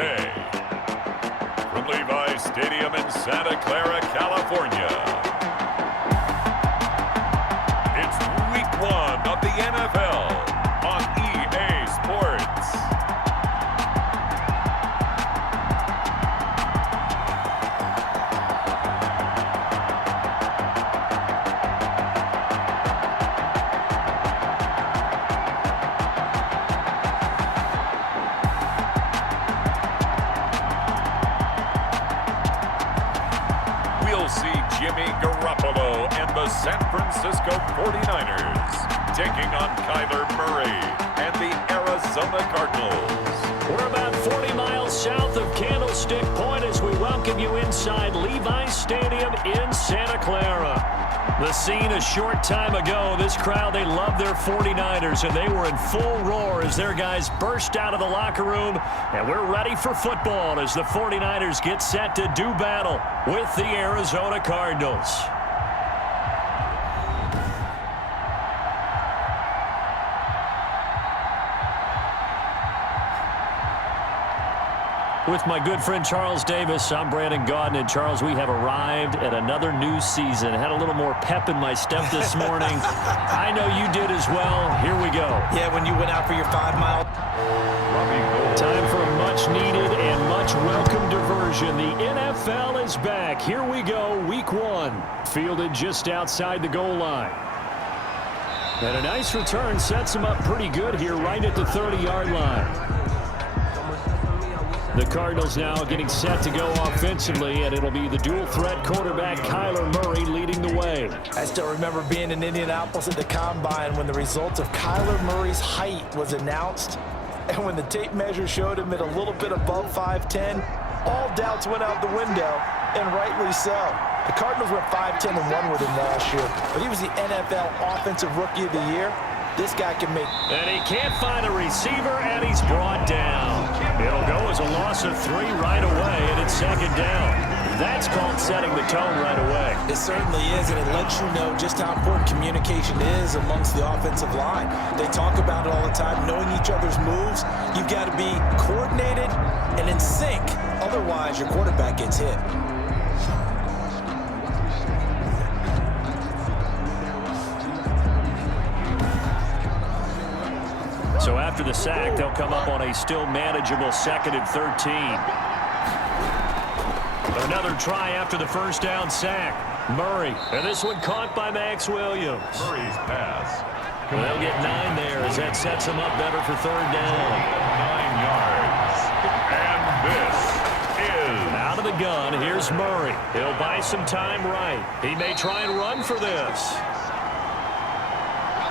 Sunday. From Levi Stadium in Santa Clara, California, it's Week 1 of the NFL on EA Sports. We'll see Jimmy Garoppolo and the San Francisco 49ers taking on Kyler Murray and the Arizona Cardinals. We're about 40 miles south of Candlestick Point as we welcome you inside Levi Stadium in Santa Clara. The scene a short time ago, this crowd, they love their 49ers, and they were in full roar as their guys burst out of the locker room, and we're ready for football as the 49ers get set to do battle with the Arizona Cardinals. With my good friend Charles Davis, I'm Brandon Gaudin. And Charles, we have arrived at another new season. Had a little more pep in my step this morning. I know you did as well. Here we go. Yeah, when you went out for your 5-mile. Time for a much-needed and much-welcome diversion. The NFL is back. Here we go, Week 1. Fielded just outside the goal line. And a nice return sets him up pretty good here right at the 30-yard line. The Cardinals now getting set to go offensively, and it'll be the dual-threat quarterback Kyler Murray leading the way. I still remember being in Indianapolis at the Combine when the result of Kyler Murray's height was announced, and when the tape measure showed him at a little bit above 5'10", all doubts went out the window, and rightly so. The Cardinals went 5-10-1 with him last year, but he was the NFL Offensive Rookie of the Year. This guy can make... And he can't find a receiver, and he's brought down. It'll go as a loss of 3 right away, and it's second down. That's called setting the tone right away. It certainly is, and it lets you know just how important communication is amongst the offensive line. They talk about it all the time, knowing each other's moves. You've got to be coordinated and in sync. Otherwise, your quarterback gets hit. So after the sack, they'll come up on a still manageable 2nd and 13. Another try after the first down sack. Murray, and this one caught by Max Williams. Murray's pass. They'll get 9 there as that sets them up better for 3rd down. 9 yards. And this is... Out of the gun, here's Murray. He'll buy some time right. He may try and run for this.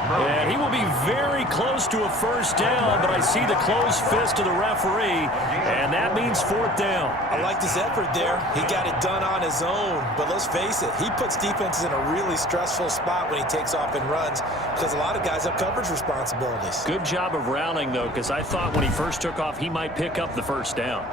And he will be very close to a first down, but I see the closed fist of the referee, and that means 4th down. I liked his effort there. He got it done on his own, but let's face it, he puts defenses in a really stressful spot when he takes off and runs because a lot of guys have coverage responsibilities. Good job of rallying, though, because I thought when he first took off, he might pick up the first down.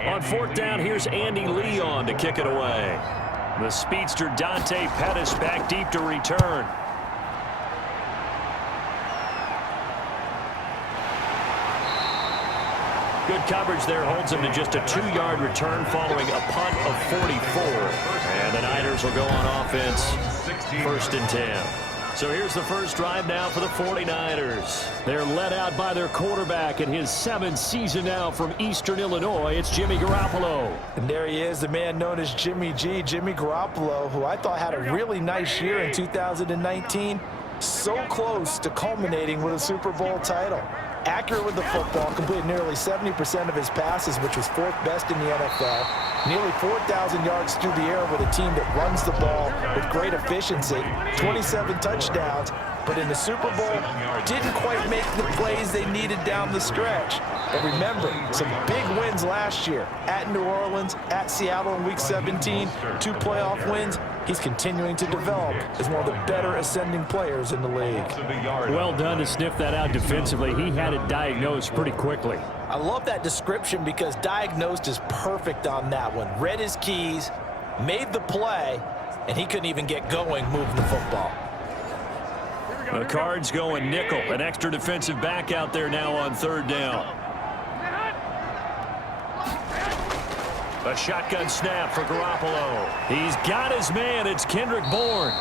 On 4th down, here's Andy Leon to kick it away. The speedster Dante Pettis back deep to return. Good coverage there holds him to just a 2-yard return following a punt of 44. And the Niners will go on offense, 1st and 10. So here's the first drive now for the 49ers. They're led out by their quarterback in his 7th season now from Eastern Illinois. It's Jimmy Garoppolo. And there he is, the man known as Jimmy G, Jimmy Garoppolo, who I thought had a really nice year in 2019. So close to culminating with a Super Bowl title. Accurate with the football, completed nearly 70% of his passes, which was 4th best in the NFL. Nearly 4,000 yards through the air with a team that runs the ball with great efficiency. 27 touchdowns, but in the Super Bowl, didn't quite make the plays they needed down the stretch. But remember, some big wins last year. At New Orleans, at Seattle in Week 17, 2 playoff wins. He's continuing to develop as one of the better ascending players in the league. Well done to sniff that out defensively. He had it diagnosed pretty quickly. I love that description because diagnosed is perfect on that one. Read his keys, made the play, and he couldn't even get going moving the football. The Cards going nickel. An extra defensive back out there now on third down. A shotgun snap for Garoppolo. He's got his man. It's Kendrick Bourne.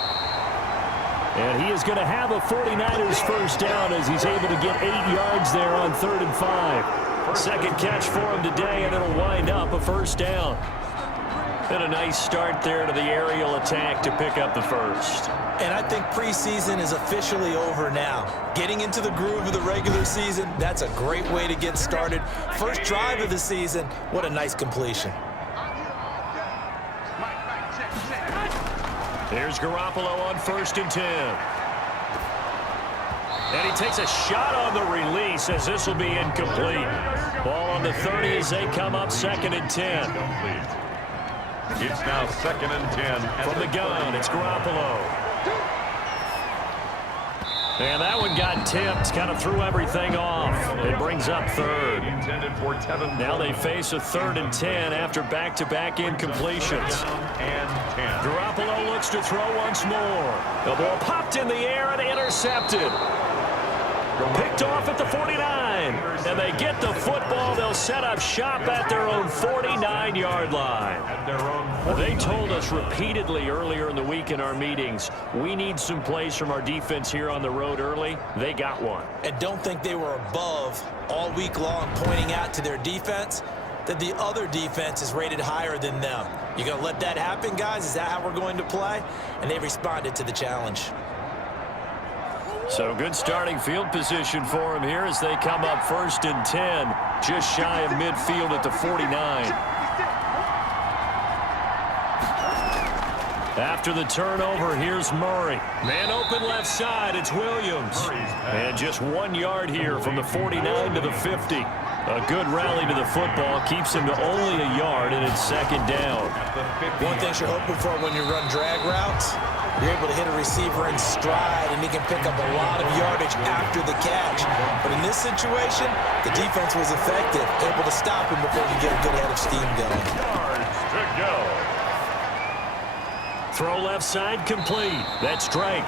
And he is going to have a 49ers first down as he's able to get 8 yards there on 3rd and 5. Second catch for him today, and it'll wind up a first down. And a nice start there to the aerial attack to pick up the first. And I think preseason is officially over now. Getting into the groove of the regular season, that's a great way to get started. First drive of the season, what a nice completion. Here's Garoppolo on 1st and 10. And he takes a shot on the release as this will be incomplete. Ball on the 30 as they come up 2nd and 10. It's now 2nd and 10. From the gun, it's Garoppolo. And that one got tipped, kind of threw everything off. It brings up 3rd. Now they face a 3rd and 10 after back-to-back incompletions. Garoppolo looks to throw once more. The ball popped in the air and intercepted. Picked off at the 49. And they get the football. They'll set up shop at their own 49-yard line. They told us repeatedly earlier in the week in our meetings, we need some plays from our defense here on the road early. They got one. And don't think they were above all week long pointing out to their defense that the other defense is rated higher than them. You going to let that happen, guys? Is that how we're going to play? And they responded to the challenge. So good starting field position for him here as they come up 1st and 10, just shy of midfield at the 49. After the turnover, here's Murray. Man open left side, it's Williams. And just 1 yard here from the 49 to the 50. A good rally to the football keeps him to only a yard, and it's 2nd down. One thing you're hoping for when you run drag routes, you're able to hit a receiver in stride, and he can pick up a lot of yardage after the catch. But in this situation, the defense was effective, able to stop him before he get a good head of steam going. Yards to go. Throw left side complete. That's Drake.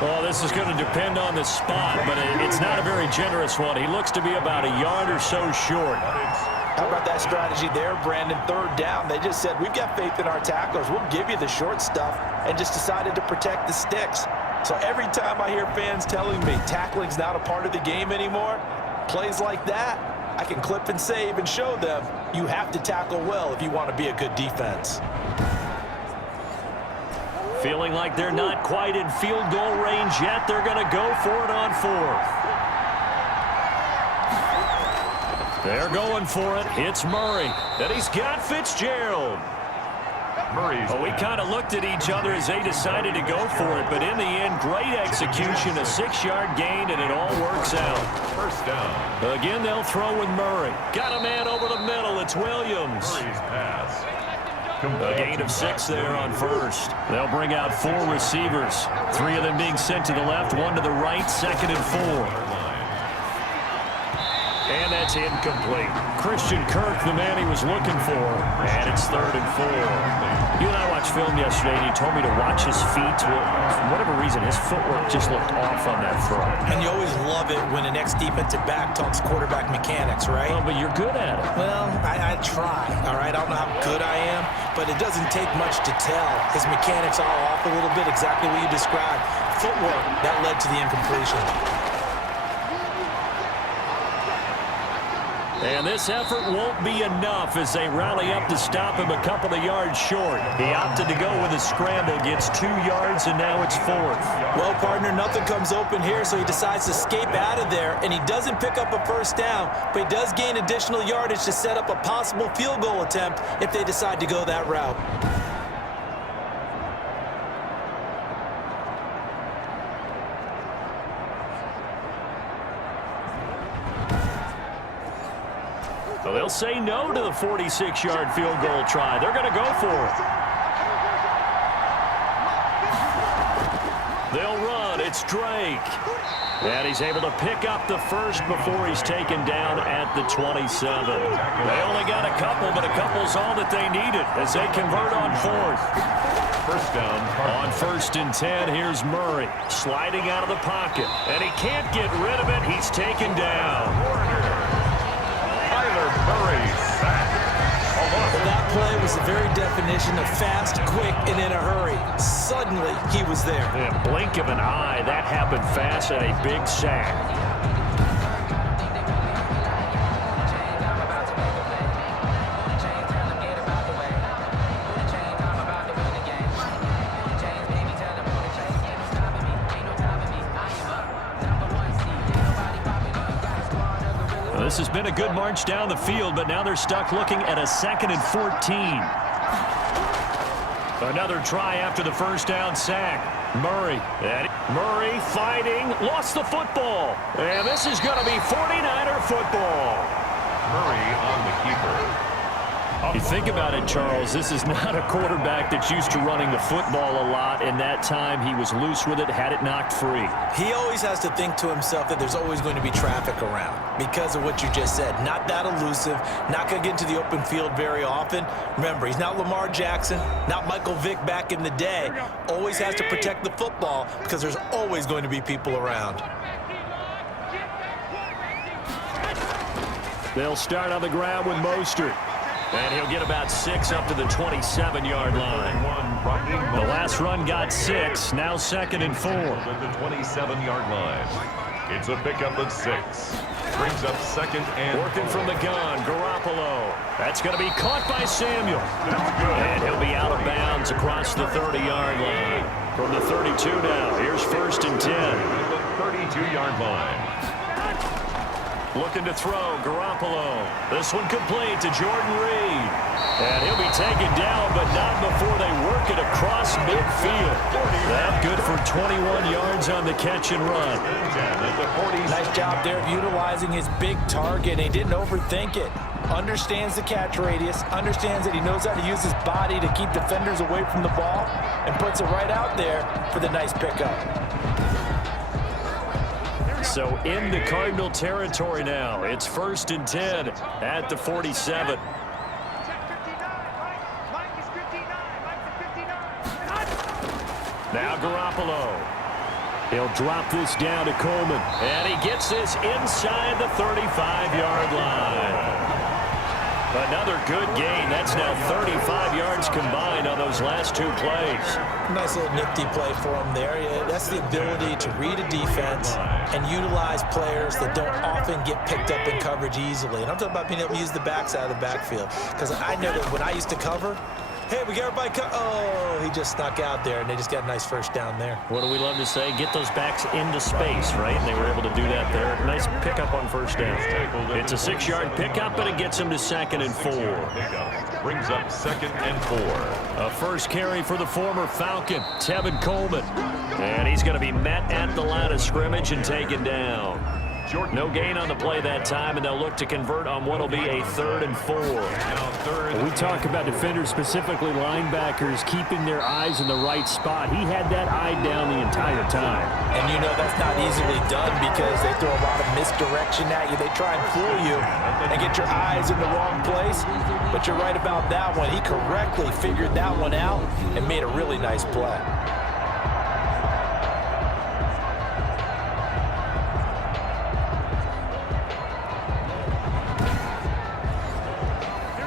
Well, this is going to depend on the spot, but it's not a very generous one. He looks to be about a yard or so short. How about that strategy there, Brandon? 3rd down. They just said, we've got faith in our tacklers. We'll give you the short stuff, and just decided to protect the sticks. So every time I hear fans telling me tackling's not a part of the game anymore, plays like that, I can clip and save and show them you have to tackle well if you want to be a good defense. Feeling like they're not quite in field goal range yet. They're going to go for it on 4th. They're going for it. It's Murray. And he's got Fitzgerald. Well, we kind of looked at each other as they decided to go for it, but in the end, great execution, a 6-yard gain, and it all works out. First down. Again, they'll throw with Murray. Got a man over the middle. It's Williams. Murray's pass. A gain of 6 there on 1st. They'll bring out 4 receivers. 3 of them being sent to the left, 1 to the right, 2nd and 4. And that's incomplete. Christian Kirk, the man he was looking for. And it's 3rd and 4. You and I watched film yesterday, and you told me to watch his feet. Well, for whatever reason, his footwork just looked off on that throw. And you always love it when an ex-defensive back talks quarterback mechanics, right? Well, but you're good at it. Well, I try, all right? I don't know how good I am, but it doesn't take much to tell. His mechanics are off a little bit, exactly what you described. Footwork, that led to the incompletion. And this effort won't be enough as they rally up to stop him a couple of yards short. He opted to go with a scramble, gets 2 yards, and now it's 4th. Well, partner, nothing comes open here, so he decides to escape out of there, and he doesn't pick up a first down, but he does gain additional yardage to set up a possible field goal attempt if they decide to go that route. So they'll say no to the 46-yard field goal try. They're going to go for it. They'll run. it's Drake. And he's able to pick up the first before he's taken down at the 27. They only got a couple, but a couple's all that they needed as they convert on fourth. First down. On 1st and 10, here's Murray sliding out of the pocket. And he can't get rid of it. He's taken down. Kyler Murray sacked. Well, that play was the very definition of fast, quick, and in a hurry. Suddenly, he was there. In a blink of an eye, that happened fast and a big sack. This has been a good march down the field, but now they're stuck looking at a 2nd and 14. Another try after the first down sack. Murray fighting, lost the football. And this is going to be 49er football. Murray on the keeper. You think about it, Charles, this is not a quarterback that's used to running the football a lot, and that time he was loose with it, had it knocked free. He always has to think to himself that there's always going to be traffic around because of what you just said. Not that elusive, not going to get into the open field very often. Remember, he's not Lamar Jackson, not Michael Vick back in the day. Always has to protect the football because there's always going to be people around. They'll start on the ground with Mostert. And he'll get about 6 up to the 27-yard line. The last run got 6, now 2nd and 4. At the 27-yard line. It's a pickup of 6. Brings up 2nd and working from the gun, Garoppolo. That's going to be caught by Samuel. And he'll be out of bounds across the 30-yard line. From the 32 now, here's 1st and 10. At the 32-yard line. Looking to throw, Garoppolo. This one complete to Jordan Reed. And he'll be taken down, but not before they work it across midfield. That good for 21 yards on the catch and run. Nice job there of utilizing his big target. He didn't overthink it. Understands the catch radius, understands that he knows how to use his body to keep defenders away from the ball, and puts it right out there for the nice pickup. So into Cardinal territory now. It's 1st and 10 at the 47. Now Garoppolo. He'll drop this down to Coleman. And he gets this inside the 35-yard line. Another good gain. That's now 35 yards combined on those last 2 plays. Nice little nifty play for him there. Yeah, that's the ability to read a defense and utilize players that don't often get picked up in coverage easily. And I'm talking about being able to use the backside of the backfield. Because I know that when I used to cover, hey, we got everybody oh, he just snuck out there, and they just got a nice first down there. What do we love to say? Get those backs into space, right? And they were able to do that there. Nice pickup on first down. It's a 6-yard pickup, but it gets him to 2nd and 4. Brings up 2nd and 4. A first carry for the former Falcon, Tevin Coleman. And he's going to be met at the line of scrimmage and taken down. No gain on the play that time, and they'll look to convert on what will be a 3rd and 4. We talk about defenders, specifically linebackers, keeping their eyes in the right spot. He had that eye down the entire time. And you know that's not easily done because they throw a lot of misdirection at you. They try and fool you and get your eyes in the wrong place. But you're right about that one. He correctly figured that one out and made a really nice play.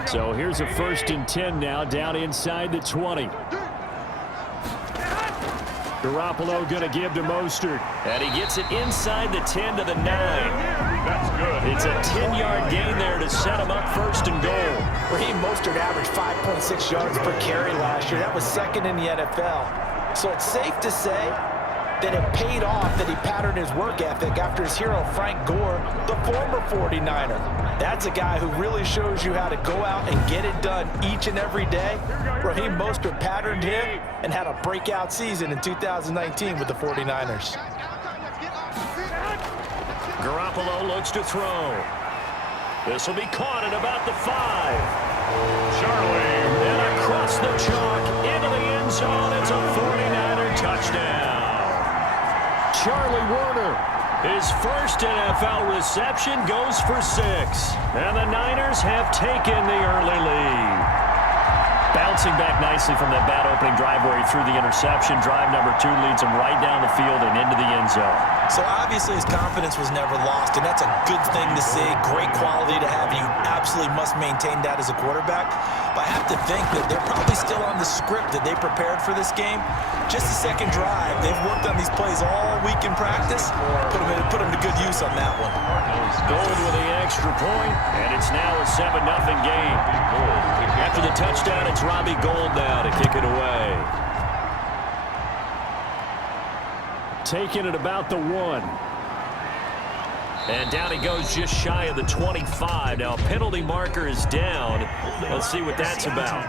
So here's a 1st and 10 now, down inside the 20. Garoppolo going to give to Mostert. And he gets it inside the 10 to the 9. That's good. It's a 10-yard gain there to set him up 1st and goal. Raheem Mostert averaged 5.6 yards per carry last year. That was 2nd in the NFL. So it's safe to say that it paid off that he patterned his work ethic after his hero, Frank Gore, the former 49er. That's a guy who really shows you how to go out and get it done each and every day. Raheem Mostert patterned him and had a breakout season in 2019 with the 49ers. Garoppolo looks to throw. This will be caught at about the 5. Charlie. And across the chalk into the end zone. It's a 49er touchdown. Charlie Werner. His first NFL reception goes for 6. And the Niners have taken the early lead. Bouncing back nicely from that bad opening drive where he threw the interception. Drive number 2 leads him right down the field and into the end zone. So obviously his confidence was never lost, and that's a good thing to see. Great quality to have, and you absolutely must maintain that as a quarterback. But I have to think that they're probably still on the script that they prepared for this game. Just the second drive. They've worked on these plays all week in practice. Put them to good use on that one. Gold with the extra point, and it's now a 7-0 game. After the touchdown, it's Robbie Gould now to kick it away. Taking it about the 1. And down he goes just shy of the 25. Now, penalty marker is down. Let's see what that's about.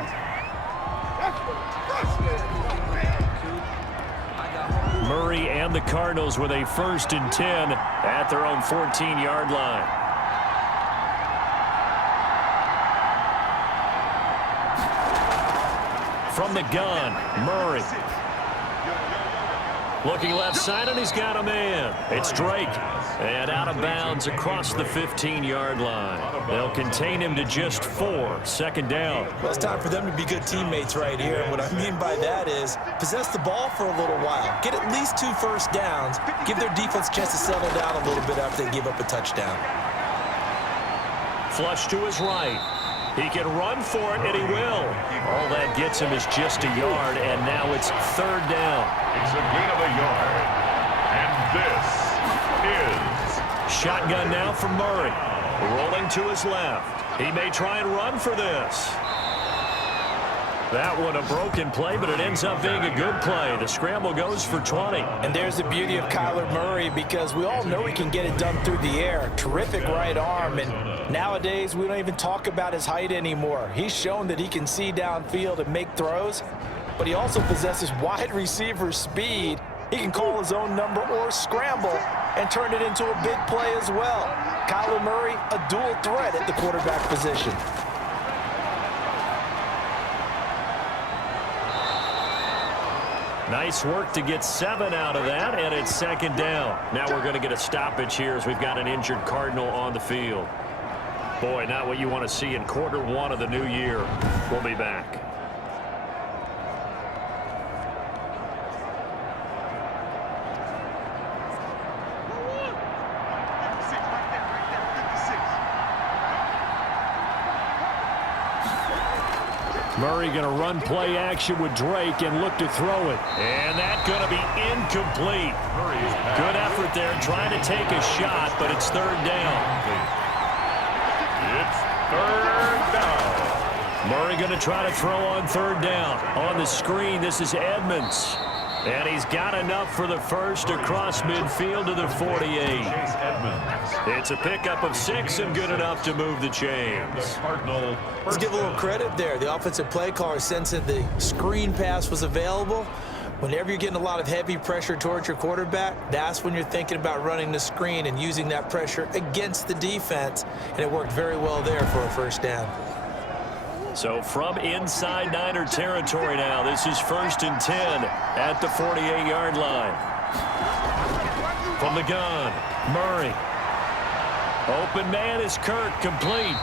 Murray and the Cardinals with a 1st and 10 at their own 14-yard line. From the gun, Murray. Looking left side, and he's got a man. It's Drake. And out of bounds across the 15-yard line. They'll contain him to just 4. 2nd down. Well, it's time for them to be good teammates right here. And what I mean by that is possess the ball for a little while. Get at least 2 first downs. Give their defense a chance to settle down a little bit after they give up a touchdown. Flush to his right. He can run for it, and he will. All that gets him is just a yard, and now it's 3rd down. It's a gain of a yard. And this is... Shotgun now from Murray. Rolling to his left. He may try and run for this. That one a broken play, but it ends up being a good play. The scramble goes for 20. And there's the beauty of Kyler Murray, because we all know he can get it done through the air. Terrific right arm, and nowadays we don't even talk about his height anymore. He's shown that he can see downfield and make throws, but he also possesses wide receiver speed. He can call his own number or scramble and turn it into a big play as well. Kyler Murray, a dual threat at the quarterback position. Nice work to get 7 out of that, and it's 2nd down. Now we're going to get a stoppage here as we've got an injured Cardinal on the field. Boy, not what you want to see in quarter 1 of the new year. We'll be back. Murray going to run play action with Drake and look to throw it. And that's going to be incomplete. Good effort there trying to take a shot, but it's 3rd down. It's 3rd down. Murray going to try to throw on 3rd down. On the screen, this is Edmonds. And he's got enough for the first across midfield to the 48. It's a pickup of 6 and good enough to move the chains. Let's give a little credit there. The offensive play caller sensed that the screen pass was available. Whenever you're getting a lot of heavy pressure towards your quarterback, that's when you're thinking about running the screen and using that pressure against the defense. And it worked very well there for a 1st down. So from inside Niner territory now, this is 1st and 10 at the 48-yard line. From the gun, Murray. Open man is Kirk, complete.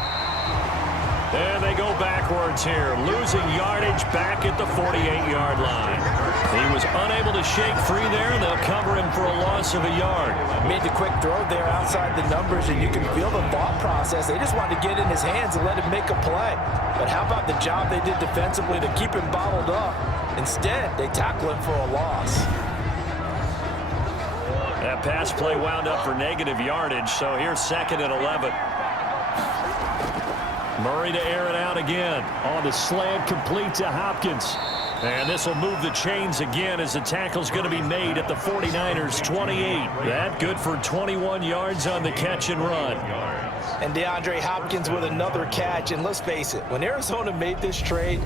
And they go backwards here, losing yardage back at the 48-yard line. He was unable to shake free there, and they'll cover him for a loss of a yard. Made the quick throw there outside the numbers, and you can feel the thought process. They just wanted to get in his hands and let him make a play. But how about the job they did defensively to keep him bottled up? Instead, they tackle him for a loss. That pass play wound up for negative yardage, so here's 2nd and 11. Murray to air it out again. On the slant, complete to Hopkins. And this will move the chains again as the tackle's going to be made at the 49ers 28. That good for 21 yards on the catch and run. And DeAndre Hopkins with another catch. And let's face it, when Arizona made this trade,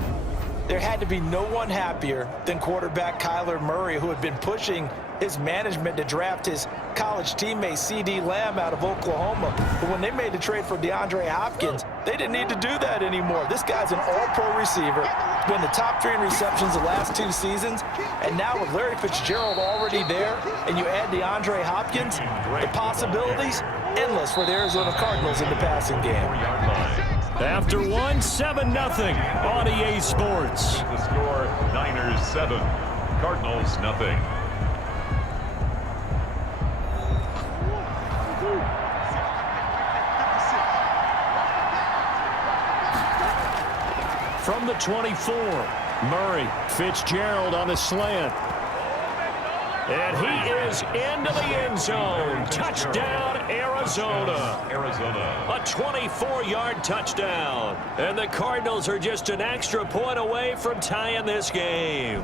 there had to be no one happier than quarterback Kyler Murray, who had been pushing his management to draft his college teammate C.D. Lamb out of Oklahoma. But when they made the trade for DeAndre Hopkins, they didn't need to do that anymore. This guy's an all-pro receiver, been the top 3 in receptions the last 2 seasons, and now with Larry Fitzgerald already there, and you add DeAndre Hopkins, the possibilities endless for the Arizona Cardinals in the passing game. After 1, 7-0 on EA Sports. The score, Niners 7, Cardinals nothing. From the 24, Murray, Fitzgerald on the slant. And he is into the end zone. Touchdown, Arizona. A 24-yard touchdown. And the Cardinals are just an extra point away from tying this game.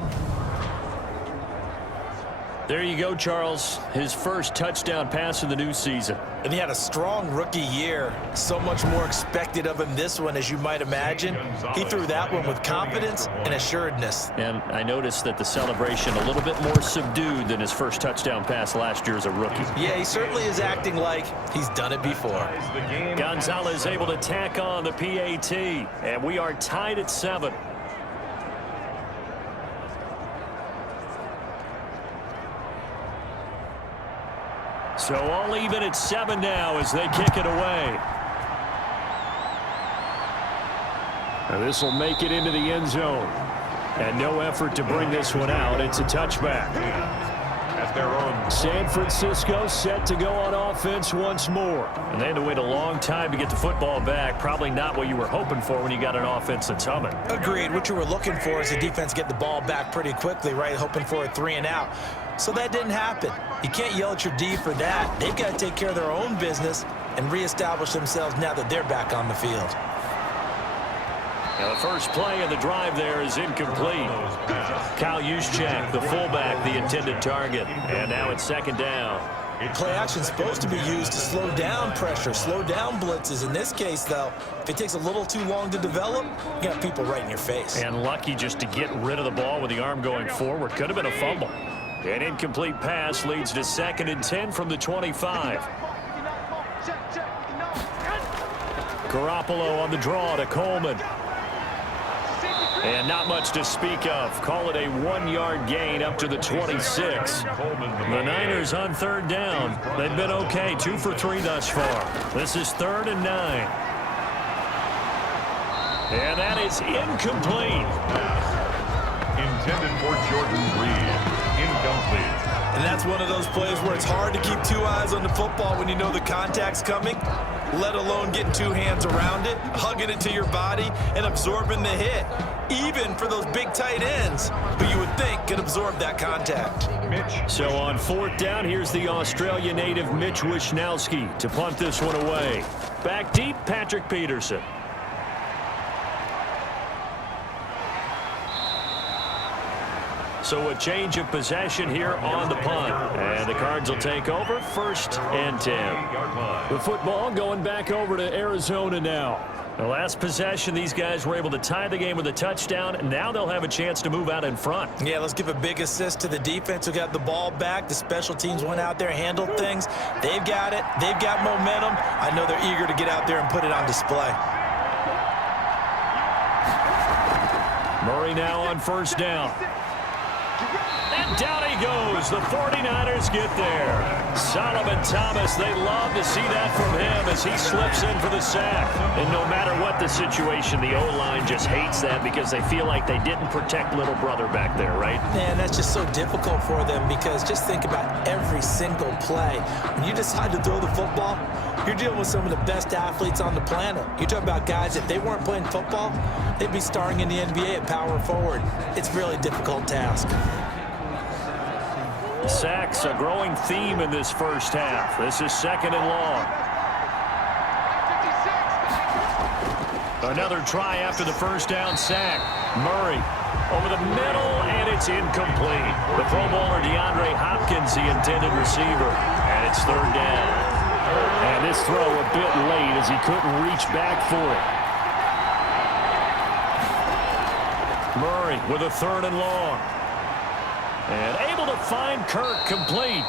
There you go, Charles. His first touchdown pass in the new season. And he had a strong rookie year. So much more expected of him this one, as you might imagine. He threw that one with confidence and assuredness. And I noticed that the celebration a little bit more subdued than his first touchdown pass last year as a rookie. Yeah, he certainly is acting like he's done it before. Gonzalez able to tack on the PAT. And we are tied at 7. So all even at 7 now as they kick it away. This will make it into the end zone. And no effort to bring this one out. It's a touchback. At their own. San Francisco set to go on offense once more. And they had to wait a long time to get the football back. Probably not what you were hoping for when you got an offense that's humming. Agreed. What you were looking for is the defense get the ball back pretty quickly, right? Hoping for a 3 and out. So that didn't happen. You can't yell at your D for that. They've got to take care of their own business and reestablish themselves now that they're back on the field. Now the first play of the drive there is incomplete. Kyle Juszczyk, the fullback, the intended target. And now it's 2nd down. Play action is supposed to be used to slow down pressure, slow down blitzes. In this case, though, if it takes a little too long to develop, you got people right in your face. And lucky just to get rid of the ball with the arm going forward. Could have been a fumble. An incomplete pass leads to 2nd and 10 from the 25. Garoppolo on the draw to Coleman. And not much to speak of. Call it a 1-yard gain up to the 26. The Niners on 3rd down. They've been okay. 2 for 3 thus far. This is 3rd and 9. And that is incomplete. Intended for Jordan Reed. Incomplete. And that's one of those plays where it's hard to keep 2 eyes on the football when you know the contact's coming, let alone getting 2 hands around it, hugging it to your body, and absorbing the hit, even for those big tight ends who you would think could absorb that contact. So on 4th down, here's the Australia native Mitch Wishnowsky to punt this one away. Back deep, Patrick Peterson. So a change of possession here on the punt. And the Cards will take over 1st and 10. The football going back over to Arizona now. The last possession, these guys were able to tie the game with a touchdown. And now they'll have a chance to move out in front. Yeah, let's give a big assist to the defense who got the ball back. The special teams went out there, handled things. They've got it. They've got momentum. I know they're eager to get out there and put it on display. Murray now on 1st down. And down he goes. The 49ers get there. Solomon Thomas, they love to see that from him as he slips in for the sack. And no matter what the situation, the O-line just hates that because they feel like they didn't protect little brother back there, right? Man, that's just so difficult for them because just think about every single play. When you decide to throw the football, you're dealing with some of the best athletes on the planet. You talk about guys, if they weren't playing football, they'd be starring in the NBA at power forward. It's a really difficult task. Sacks, a growing theme in this first half. This is 2nd and long. Another try after the 1st down sack. Murray over the middle, and it's incomplete. The Pro Bowler DeAndre Hopkins, the intended receiver, and it's 3rd down. And this throw a bit late as he couldn't reach back for it. Murray with a 3rd and long. And able to find Kirk complete.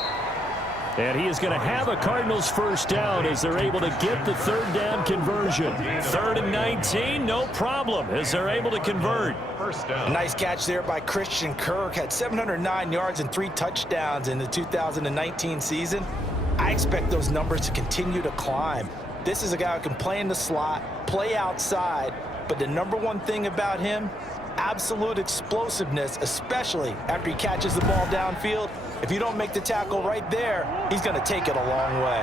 And he is going to have a Cardinals first down as they're able to get the third down conversion. 3rd and 19, no problem as they're able to convert. First down. Nice catch there by Christian Kirk. Had 709 yards and 3 touchdowns in the 2019 season. I expect those numbers to continue to climb. This is a guy who can play in the slot, play outside, but the #1 thing about him, absolute explosiveness, especially after he catches the ball downfield. If you don't make the tackle right there, he's going to take it a long way.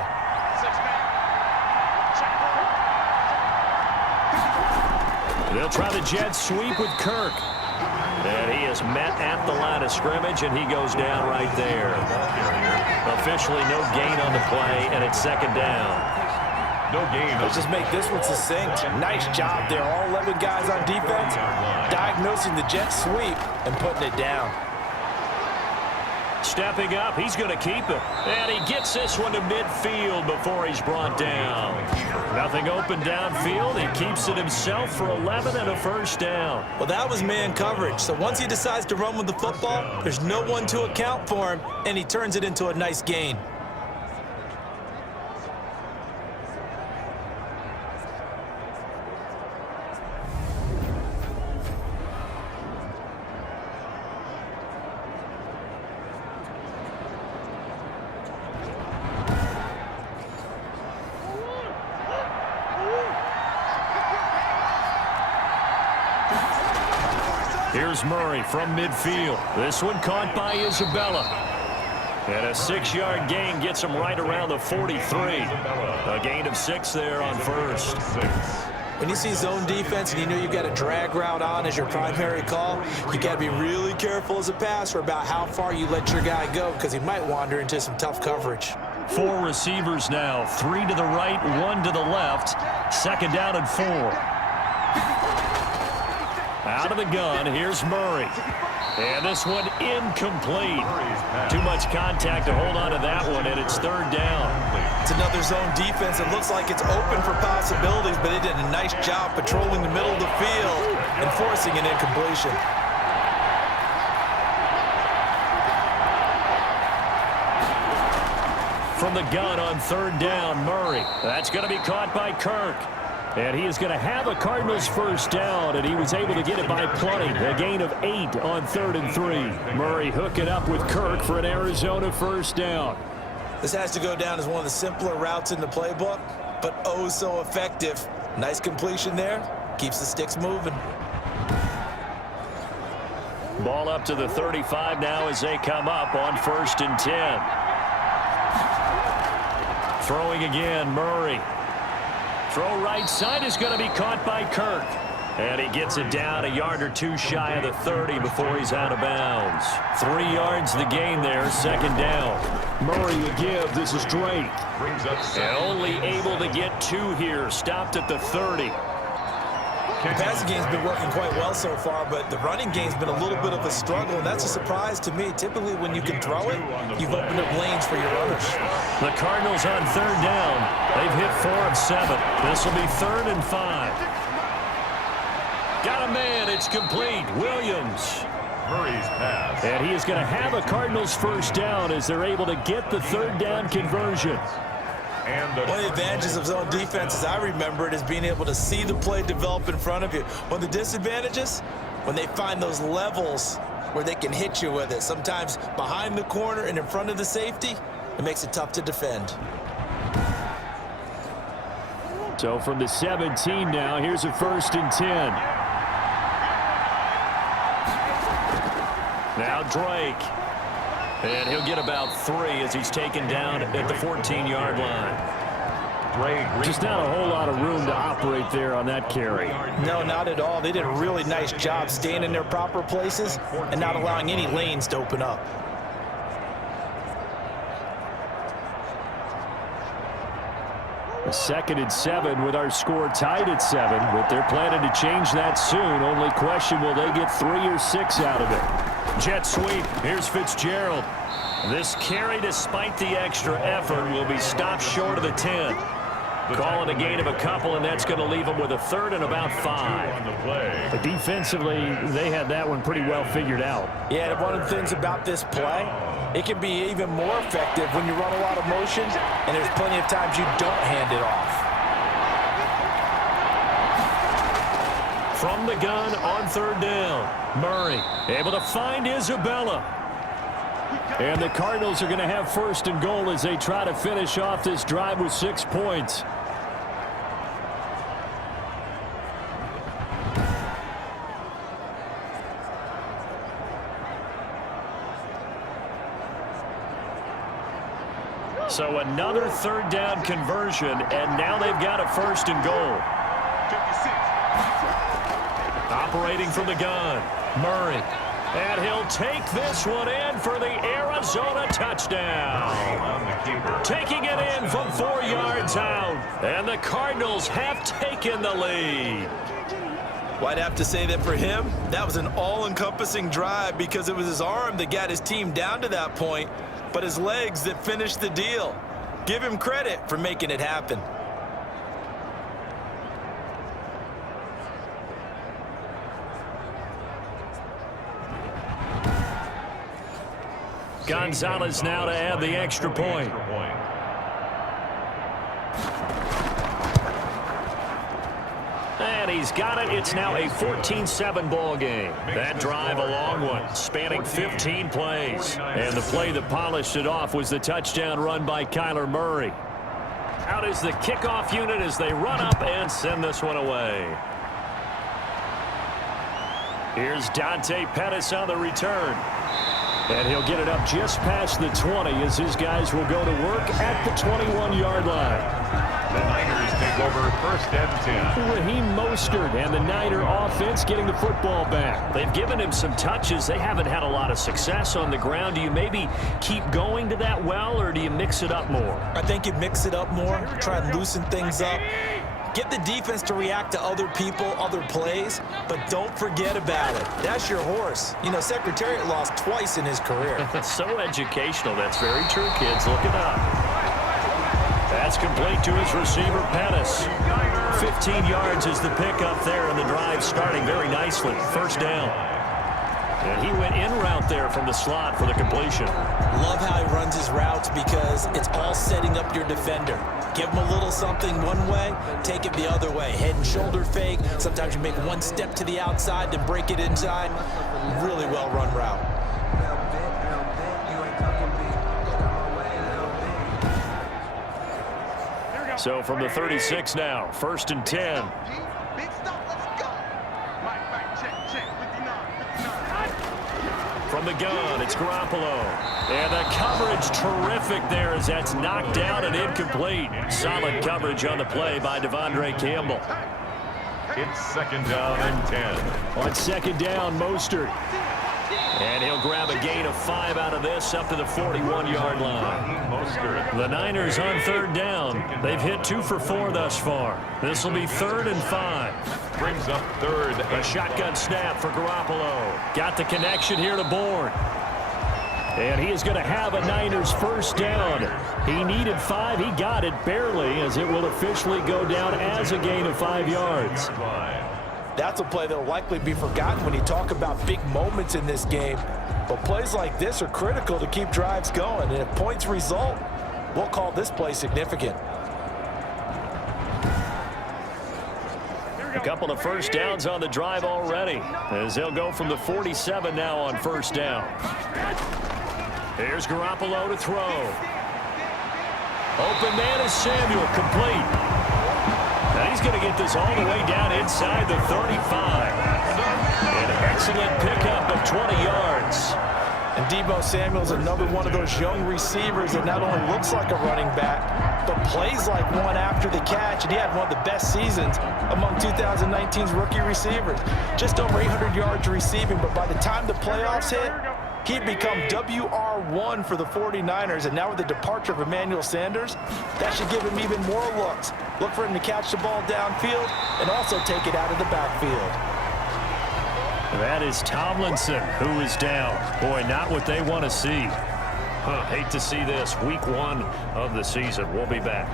They'll try the jet sweep with Kirk. And he is met at the line of scrimmage, and he goes down right there. Officially no gain on the play, and it's 2nd down. No gain. Let's just make this one succinct. Nice job there. All 11 guys on defense diagnosing the jet sweep and putting it down. Stepping up, he's going to keep it. And he gets this one to midfield before he's brought down. Nothing open downfield. He keeps it himself for 11 and a first down. Well, that was man coverage. So once he decides to run with the football, there's no one to account for him, and he turns it into a nice gain. Here's Murray from midfield. This one caught by Isabella. And a 6-yard gain gets him right around the 43. A gain of 6 there on first. When you see zone defense and you know you've got a drag route on as your primary call, you got to be really careful as a passer about how far you let your guy go because he might wander into some tough coverage. 4 receivers now. 3 to the right, 1 to the left. 2nd down and 4. Out of the gun, here's Murray. And this one incomplete. Too much contact to hold on to that one, and it's 3rd down. It's another zone defense. It looks like it's open for possibilities, but they did a nice job patrolling the middle of the field and forcing an incompletion. From the gun on 3rd down, Murray. That's going to be caught by Kirk. And he is going to have a Cardinals first down, and he was able to get it by plenty. A gain of 8 on 3rd and 3. Murray hooking up with Kirk for an Arizona first down. This has to go down as one of the simpler routes in the playbook, but oh so effective. Nice completion there. Keeps the sticks moving. Ball up to the 35 now as they come up on 1st and 10. Throwing again, Murray. Throw right side is going to be caught by Kirk. And he gets it down a yard or 2 shy of the 30 before he's out of bounds. 3 yards the gain there, 2nd down. Murray to give. This is Drake. And only able to get 2 here. Stopped at the 30. The passing game's been working quite well so far, but the running game's been a little bit of a struggle, and that's a surprise to me. Typically, when you can throw it, you've opened up lanes for your runners. The Cardinals on 3rd down. They've hit 4 of 7. This will be 3rd and 5. Got a man. It's complete. Williams. Murray's pass. And he is going to have a Cardinals first down as they're able to get the 3rd down conversion. One of the advantages of zone defense, as I remember it, is being able to see the play develop in front of you. One of the disadvantages, when they find those levels where they can hit you with it, sometimes behind the corner and in front of the safety, it makes it tough to defend. So from the 17 now, here's a 1st and 10. Now Drake. And he'll get about 3 as he's taken down at the 14-yard line. Just not a whole lot of room to operate there on that carry. No, not at all. They did a really nice job staying in their proper places and not allowing any lanes to open up. A 2nd and 7 with our score tied at 7, but they're planning to change that soon. Only question, will they get 3 or 6 out of it? Jet sweep. Here's Fitzgerald. This carry, despite the extra effort, will be stopped short of the 10. Call it a gain of a couple, and that's going to leave them with a third and about 5. But defensively, they had that one pretty well figured out. Yeah, and one of the things about this play, it can be even more effective when you run a lot of motion, and there's plenty of times you don't hand it off. From the gun on third down, Murray able to find Isabella. And the Cardinals are going to have first and goal as they try to finish off this drive with 6 points. So another third down conversion, and now they've got a first and goal. Operating from the gun, Murray. And he'll take this one in for the Arizona touchdown. Taking it in from 4 yards out. And the Cardinals have taken the lead. Well, I'd have to say that for him, that was an all-encompassing drive because it was his arm that got his team down to that point, but his legs that finished the deal. Give him credit for making it happen. Gonzalez now to add the extra point. And he's got it. It's now a 14-7 ball game. That drive, a long one, spanning 15 plays. And the play that polished it off was the touchdown run by Kyler Murray. Out is the kickoff unit as they run up and send this one away. Here's Dante Pettis on the return. And he'll get it up just past the 20 as his guys will go to work at the 21-yard line. The Niners take over first and 10. Raheem Mostert and the Niner offense getting the football back. They've given him some touches. They haven't had a lot of success on the ground. Do you maybe keep going to that well, or do you mix it up more? I think you mix it up more, try and loosen things up. Get the defense to react to other people, other plays, but don't forget about it. That's your horse. You know, Secretariat lost twice in his career. So educational. That's very true, kids. Look it up. That's complete to his receiver, Pettis. 15 yards is the pickup there, and the drive starting very nicely. First down. And he went in route there from the slot for the completion. Love how he runs his routes because it's all setting up your defender. Give him a little something one way, take it the other way. Head and shoulder fake. Sometimes you make one step to the outside, then break it inside. Really well run route. So from the 36 now, first and 10. From the gun, it's Garoppolo. And the coverage terrific there as that's knocked down and incomplete. Solid coverage on the play by Devondre Campbell. It's second down and 10. On second down, Mostert. And he'll grab a gain of 5 out of this up to the 41-yard line. The Niners on third down. They've hit 2 for 4 thus far. This will be 3rd and 5. Brings up third. A shotgun snap for Garoppolo. Got the connection here to Bourne. And he is going to have a Niners first down. He needed 5. He got it barely as it will officially go down as a gain of 5 yards. That's a play that will likely be forgotten when you talk about big moments in this game. But plays like this are critical to keep drives going. And if points result, we'll call this play significant. A couple of first downs on the drive already as they'll go from the 47 now on first down. Here's Garoppolo to throw. Open man is Samuel, complete. Now he's going to get this all the way down inside the 35. An excellent pickup of 20 yards. And Deebo Samuel's another one of those young receivers that not only looks like a running back, but plays like one after the catch. And he had one of the best seasons among 2019's rookie receivers. Just over 800 yards receiving, but by the time the playoffs hit, he'd become WR1 for the 49ers, and now with the departure of Emmanuel Sanders, that should give him even more looks. Look for him to catch the ball downfield and also take it out of the backfield. That is Tomlinson, who is down. Boy, not what they want to see. Hate to see this. Week 1 of the season. We'll be back.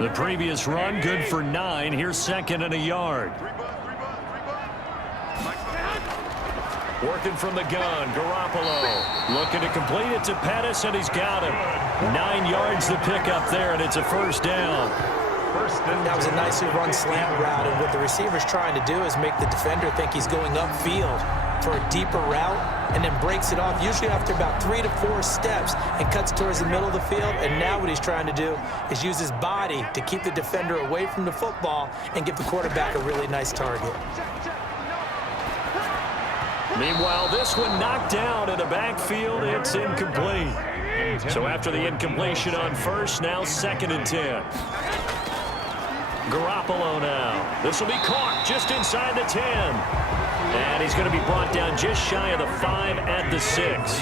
The previous run, good for 9. Here's second and a yard. Working from the gun, Garoppolo. Looking to complete it to Pettis, and he's got him. 9 yards to pick up there, and it's a first down. That was a nicely run slant route, and what the receiver's trying to do is make the defender think he's going upfield for a deeper route, and then breaks it off, usually after about 3 to 4 steps, and cuts towards the middle of the field. And now what he's trying to do is use his body to keep the defender away from the football and give the quarterback a really nice target. Meanwhile, this one knocked down in the backfield. It's incomplete. So after the incompletion on first, now second and 10. Garoppolo now. This will be caught just inside the 10. And he's going to be brought down just shy of the 5 at the 6.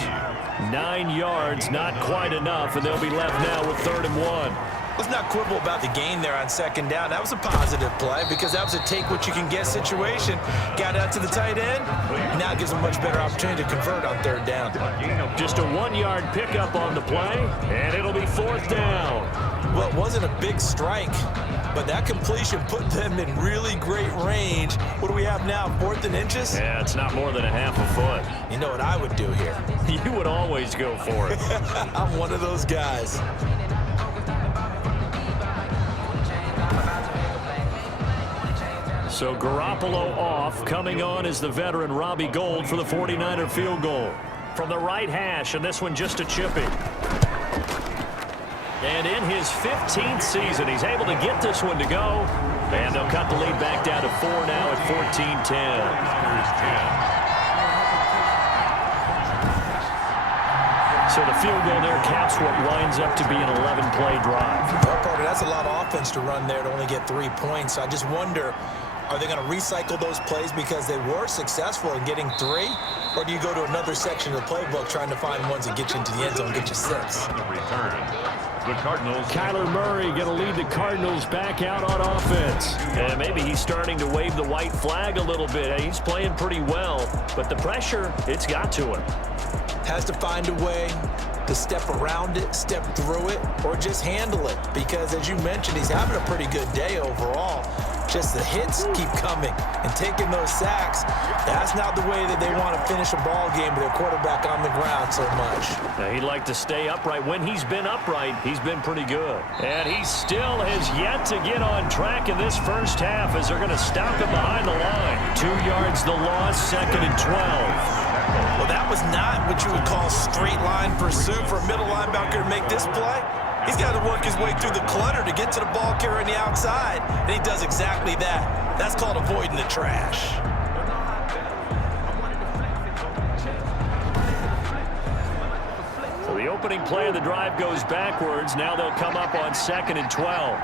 9 yards, not quite enough, and they'll be left now with 3rd and 1. Let's not quibble about the gain there on second down. That was a positive play because that was a take-what-you-can-get situation. Got out to the tight end. Now it gives them a much better opportunity to convert on 3rd down. Just a 1-yard pickup on the play, and it'll be 4th down. Well, it wasn't a big strike, but that completion put them in really great range. What do we have now, 4th and inches? Yeah, it's not more than a half a foot. You know what I would do here? You would always go for it. I'm one of those guys. So Garoppolo off. Coming on is the veteran Robbie Gould for the 49er field goal. From the right hash, and this one just a chippy. And in his 15th season, he's able to get this one to go. And they'll cut the lead back down to 4 now at 14-10. So the field goal there caps what winds up to be an 11-play drive. Well, Carter, that's a lot of offense to run there to only get 3 points. So I just wonder, are they going to recycle those plays because they were successful in getting 3? Or do you go to another section of the playbook trying to find ones that get you into the end zone and get you 6? The Cardinals. Kyler Murray going to lead the Cardinals back out on offense. And maybe he's starting to wave the white flag a little bit. He's playing pretty well, but the pressure, it's got to him. Has to find a way to step around it, step through it, or just handle it. Because as you mentioned, he's having a pretty good day overall. Just the hits keep coming and taking those sacks. That's not the way that they want to finish a ball game with their quarterback on the ground so much. Now, he'd like to stay upright. When he's been upright, he's been pretty good. And he still has yet to get on track in this first half as they're going to stop him behind the line. 2 yards the loss, 2nd and 12. Well, that was not what you would call straight line pursuit for a middle linebacker to make this play. He's got to work his way through the clutter to get to the ball carrier on the outside, and he does exactly that. That's called avoiding the trash. So the opening play of the drive goes backwards. Now they'll come up on 2nd and 12.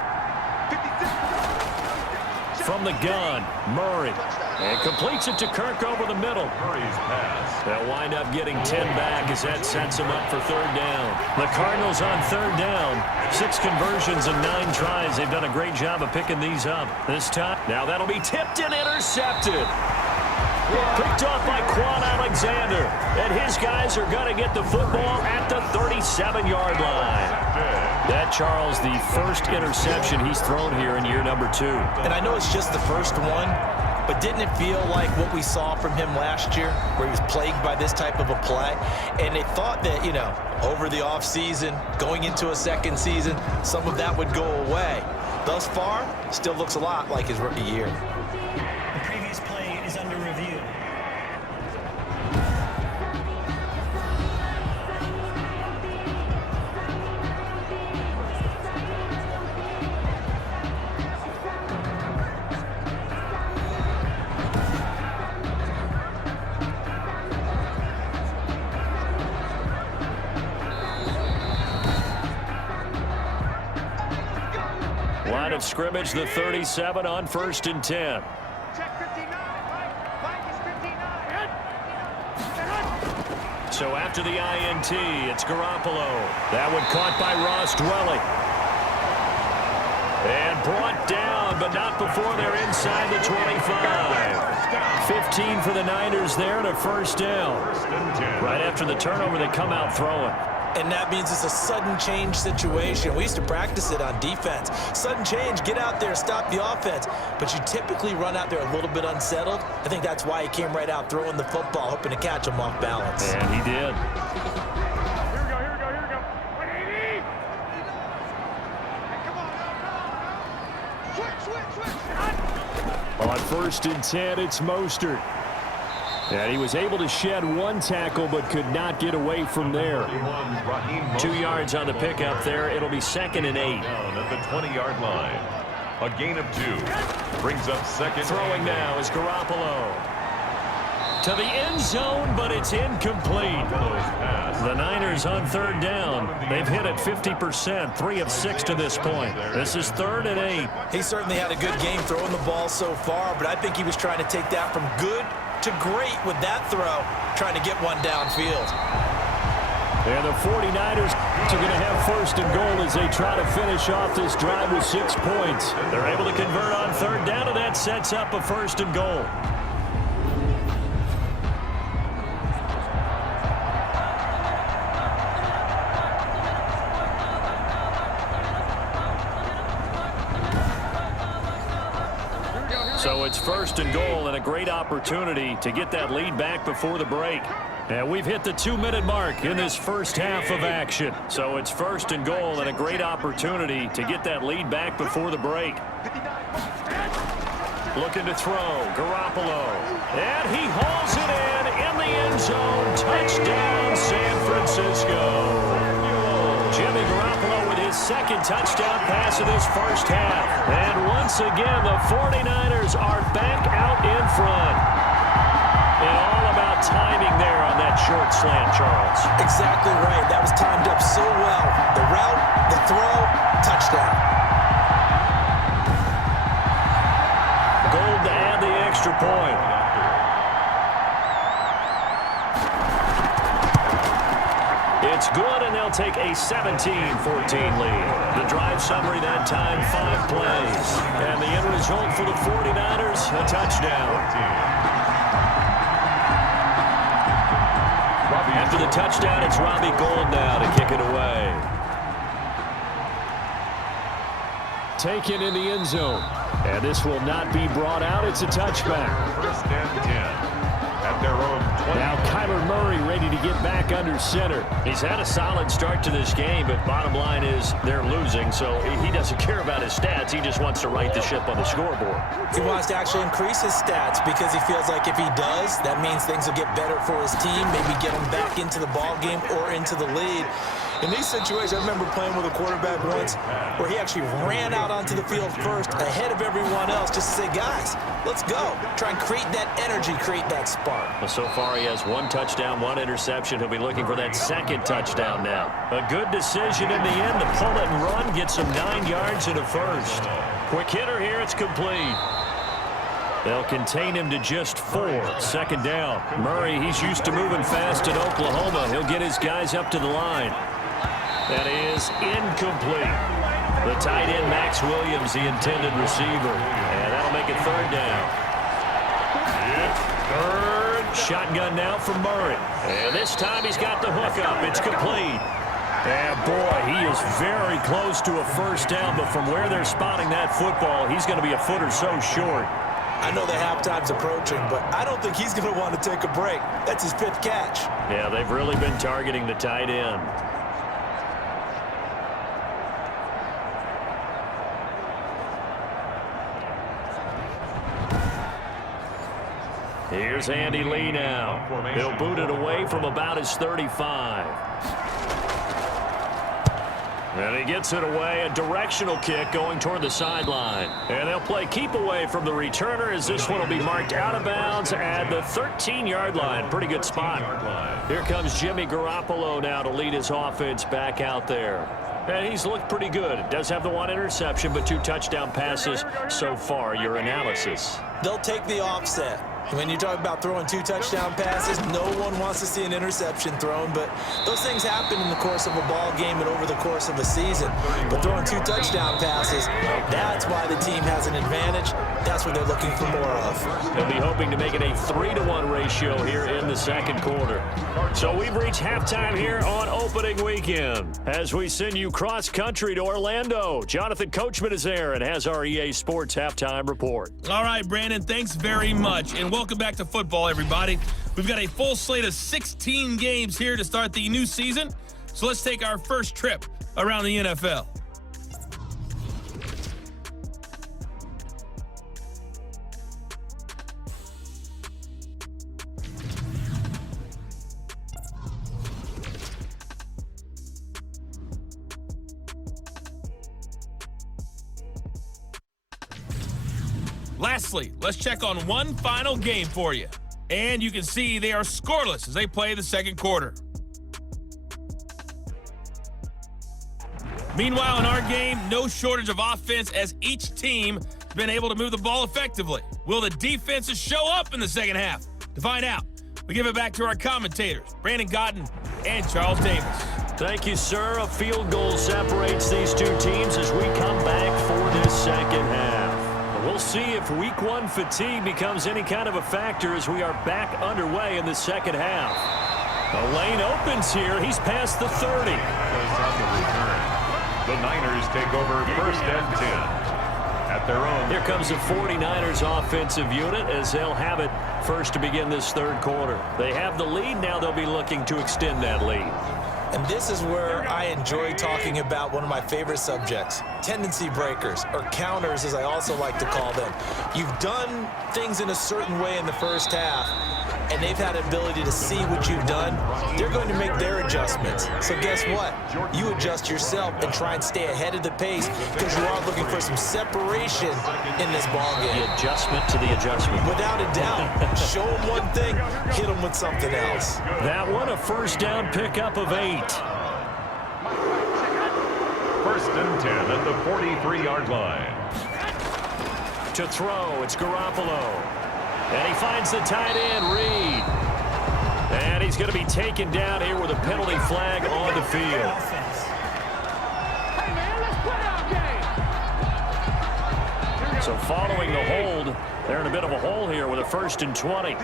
From the gun, Murray. And completes it to Kirk over the middle. Murray's pass. They'll wind up getting 10 back as that sets them up for 3rd down. The Cardinals on 3rd down. 6 conversions and 9 tries. They've done a great job of picking these up. This time, now that'll be tipped and intercepted. Picked off by Quan Alexander. And his guys are going to get the football at the 37-yard line. That, Charles, the first interception he's thrown here in year number 2. And I know it's just the first one, but didn't it feel like what we saw from him last year, where he was plagued by this type of a play? And they thought that, you know, over the offseason, going into a second season, some of that would go away. Thus far, still looks a lot like his rookie year. The previous play is under review. Line of scrimmage, the 37 on 1st and 10. So after the INT, it's Garoppolo. That one caught by Ross Dwelly. And brought down, but not before they're inside the 25. 15 for the Niners there and a 1st down. Right after the turnover, they come out throwing. And that means it's a sudden change situation. We used to practice it on defense. Sudden change, get out there, stop the offense. But you typically run out there a little bit unsettled. I think that's why he came right out throwing the football, hoping to catch him off balance. And he did. On 1st and 10, it's Mostert. And he was able to shed one tackle, but could not get away from there. 2 yards on the pickup there. It'll be 2nd and 8. Down at the 20-yard line. A gain of 2. Brings up 2nd. Throwing now is Garoppolo. To the end zone, but it's incomplete. The Niners on 3rd down. They've hit it 50%, 3 of 6 to this point. This is 3rd and 8. He certainly had a good game throwing the ball so far, but I think he was trying to take that from good to great with that throw, trying to get one downfield. And the 49ers are going to have 1st and goal as they try to finish off this drive with 6 points. They're able to convert on 3rd down, and that sets up a 1st and goal. So it's 1st and goal and a great opportunity to get that lead back before the break. And we've hit the 2-minute mark in this first half of action. So it's 1st and goal and a great opportunity to get that lead back before the break. Looking to throw, Garoppolo. And he hauls it in the end zone. Touchdown, San Francisco. Jimmy Garoppolo with his 2nd touchdown pass of this first half. And once again, the 49ers are back out in front. And all about timing there on that short slant, Charles. Exactly right. That was timed up so well. The route, the throw, touchdown. Gold to add the extra point. It's good, and they'll take a 17-14 lead. The drive summary that time, 5 plays. And the end result for the 49ers, a touchdown. After the touchdown, it's Robbie Gould now to kick it away. Taken in the end zone. And this will not be brought out. It's a touchback. 1st and 10. At their own 20. Now Kyler Murray ready to get back under center. He's had a solid start to this game, but bottom line is they're losing, so he doesn't care about his stats. He just wants to right the ship on the scoreboard. He wants to actually increase his stats because he feels like if he does, that means things will get better for his team, maybe get him back into the ball game or into the lead. In these situations, I remember playing with a quarterback once where he actually ran out onto the field first ahead of everyone else just to say, guys, let's go. Try and create that energy, create that spark. Well, so far he has 1 touchdown, 1 interception. He'll be looking for that 2nd touchdown now. A good decision in the end to pull it and run, gets him 9 yards and a 1st. Quick hitter here, it's complete. They'll contain him to just 4. 2nd down. Murray, he's used to moving fast in Oklahoma. He'll get his guys up to the line. That is incomplete. The tight end, Max Williams, the intended receiver. And that'll make it 3rd down. It's 3rd. Shotgun now for Murray. And this time he's got the hook up. It's complete. And boy, he is very close to a 1st down, but from where they're spotting that football, he's going to be a foot or so short. I know the halftime's approaching, but I don't think he's going to want to take a break. That's his 5th catch. Yeah, they've really been targeting the tight end. Here's Andy Lee now. He'll boot it away from about his 35. And he gets it away, a directional kick going toward the sideline. And they'll play keep away from the returner as this one will be marked out of bounds at the 13-yard line. Pretty good spot. Here comes Jimmy Garoppolo now to lead his offense back out there. And he's looked pretty good. Does have the 1 interception, but 2 touchdown passes so far. Your analysis. They'll take the offset. When you talk about throwing 2 touchdown passes, no one wants to see an interception thrown, but those things happen in the course of a ball game and over the course of a season. But throwing 2 touchdown passes, that's why the team has an advantage. That's what they're looking for more of. They'll be hoping to make it a 3-to-1 ratio here in the second quarter. So we've reached halftime here on opening weekend. As we send you cross-country to Orlando, Jonathan Coachman is there and has our EA Sports halftime report. All right, Brandon, thanks very much. And welcome back to football, everybody. We've got a full slate of 16 games here to start the new season. So let's take our first trip around the NFL. Lastly, let's check on one final game for you. And you can see they are scoreless as they play the second quarter. Meanwhile, in our game, no shortage of offense as each team has been able to move the ball effectively. Will the defenses show up in the second half? To find out, we give it back to our commentators, Brandon Godden and Charles Davis. Thank you, sir. A field goal separates these two teams as we come back for this second half. We'll see if week 1 fatigue becomes any kind of a factor as we are back underway in the second half. The lane opens here. He's past the 30. On the return, the Niners take over 1st and 10 at their own. Here comes the 49ers offensive unit as they'll have it first to begin this third quarter. They have the lead. Now they'll be looking to extend that lead. And this is where I enjoy talking about one of my favorite subjects, tendency breakers, or counters as I also like to call them. You've done things in a certain way in the first half, and they've had an ability to see what you've done. They're going to make their adjustments. So guess what? You adjust yourself and try and stay ahead of the pace because you are looking for some separation in this ball game. The adjustment to the adjustment. Without a doubt. Show them one thing, hit them with something else. That one, a first down pickup of 8. 1st and 10 at the 43-yard line. To throw, it's Garoppolo. And he finds the tight end, Reed. And he's going to be taken down here with a penalty flag on the field. So following the hold, they're in a bit of a hole here with a 1st and 20.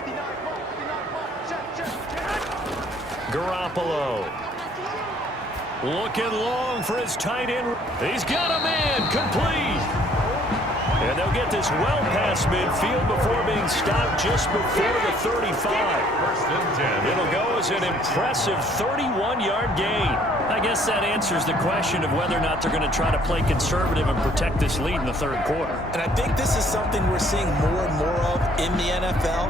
Garoppolo. Looking long for his tight end. He's got a man, complete. And they'll get this well past midfield before being stopped just before the 35. 1st and 10. It'll go as an impressive 31-yard gain. I guess that answers the question of whether or not they're going to try to play conservative and protect this lead in the third quarter. And I think this is something we're seeing more and more of in the NFL.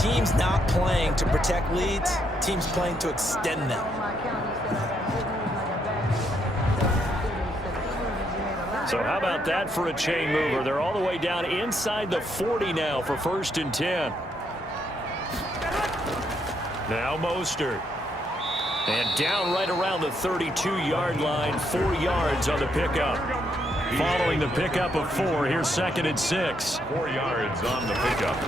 Teams not playing to protect leads, teams playing to extend them. So how about that for a chain mover? They're all the way down inside the 40 now for 1st and 10. Now Mostert. And down right around the 32-yard line, 4 yards on the pickup. Following the pickup of 4, here's 2nd and 6. 4 yards on the pickup.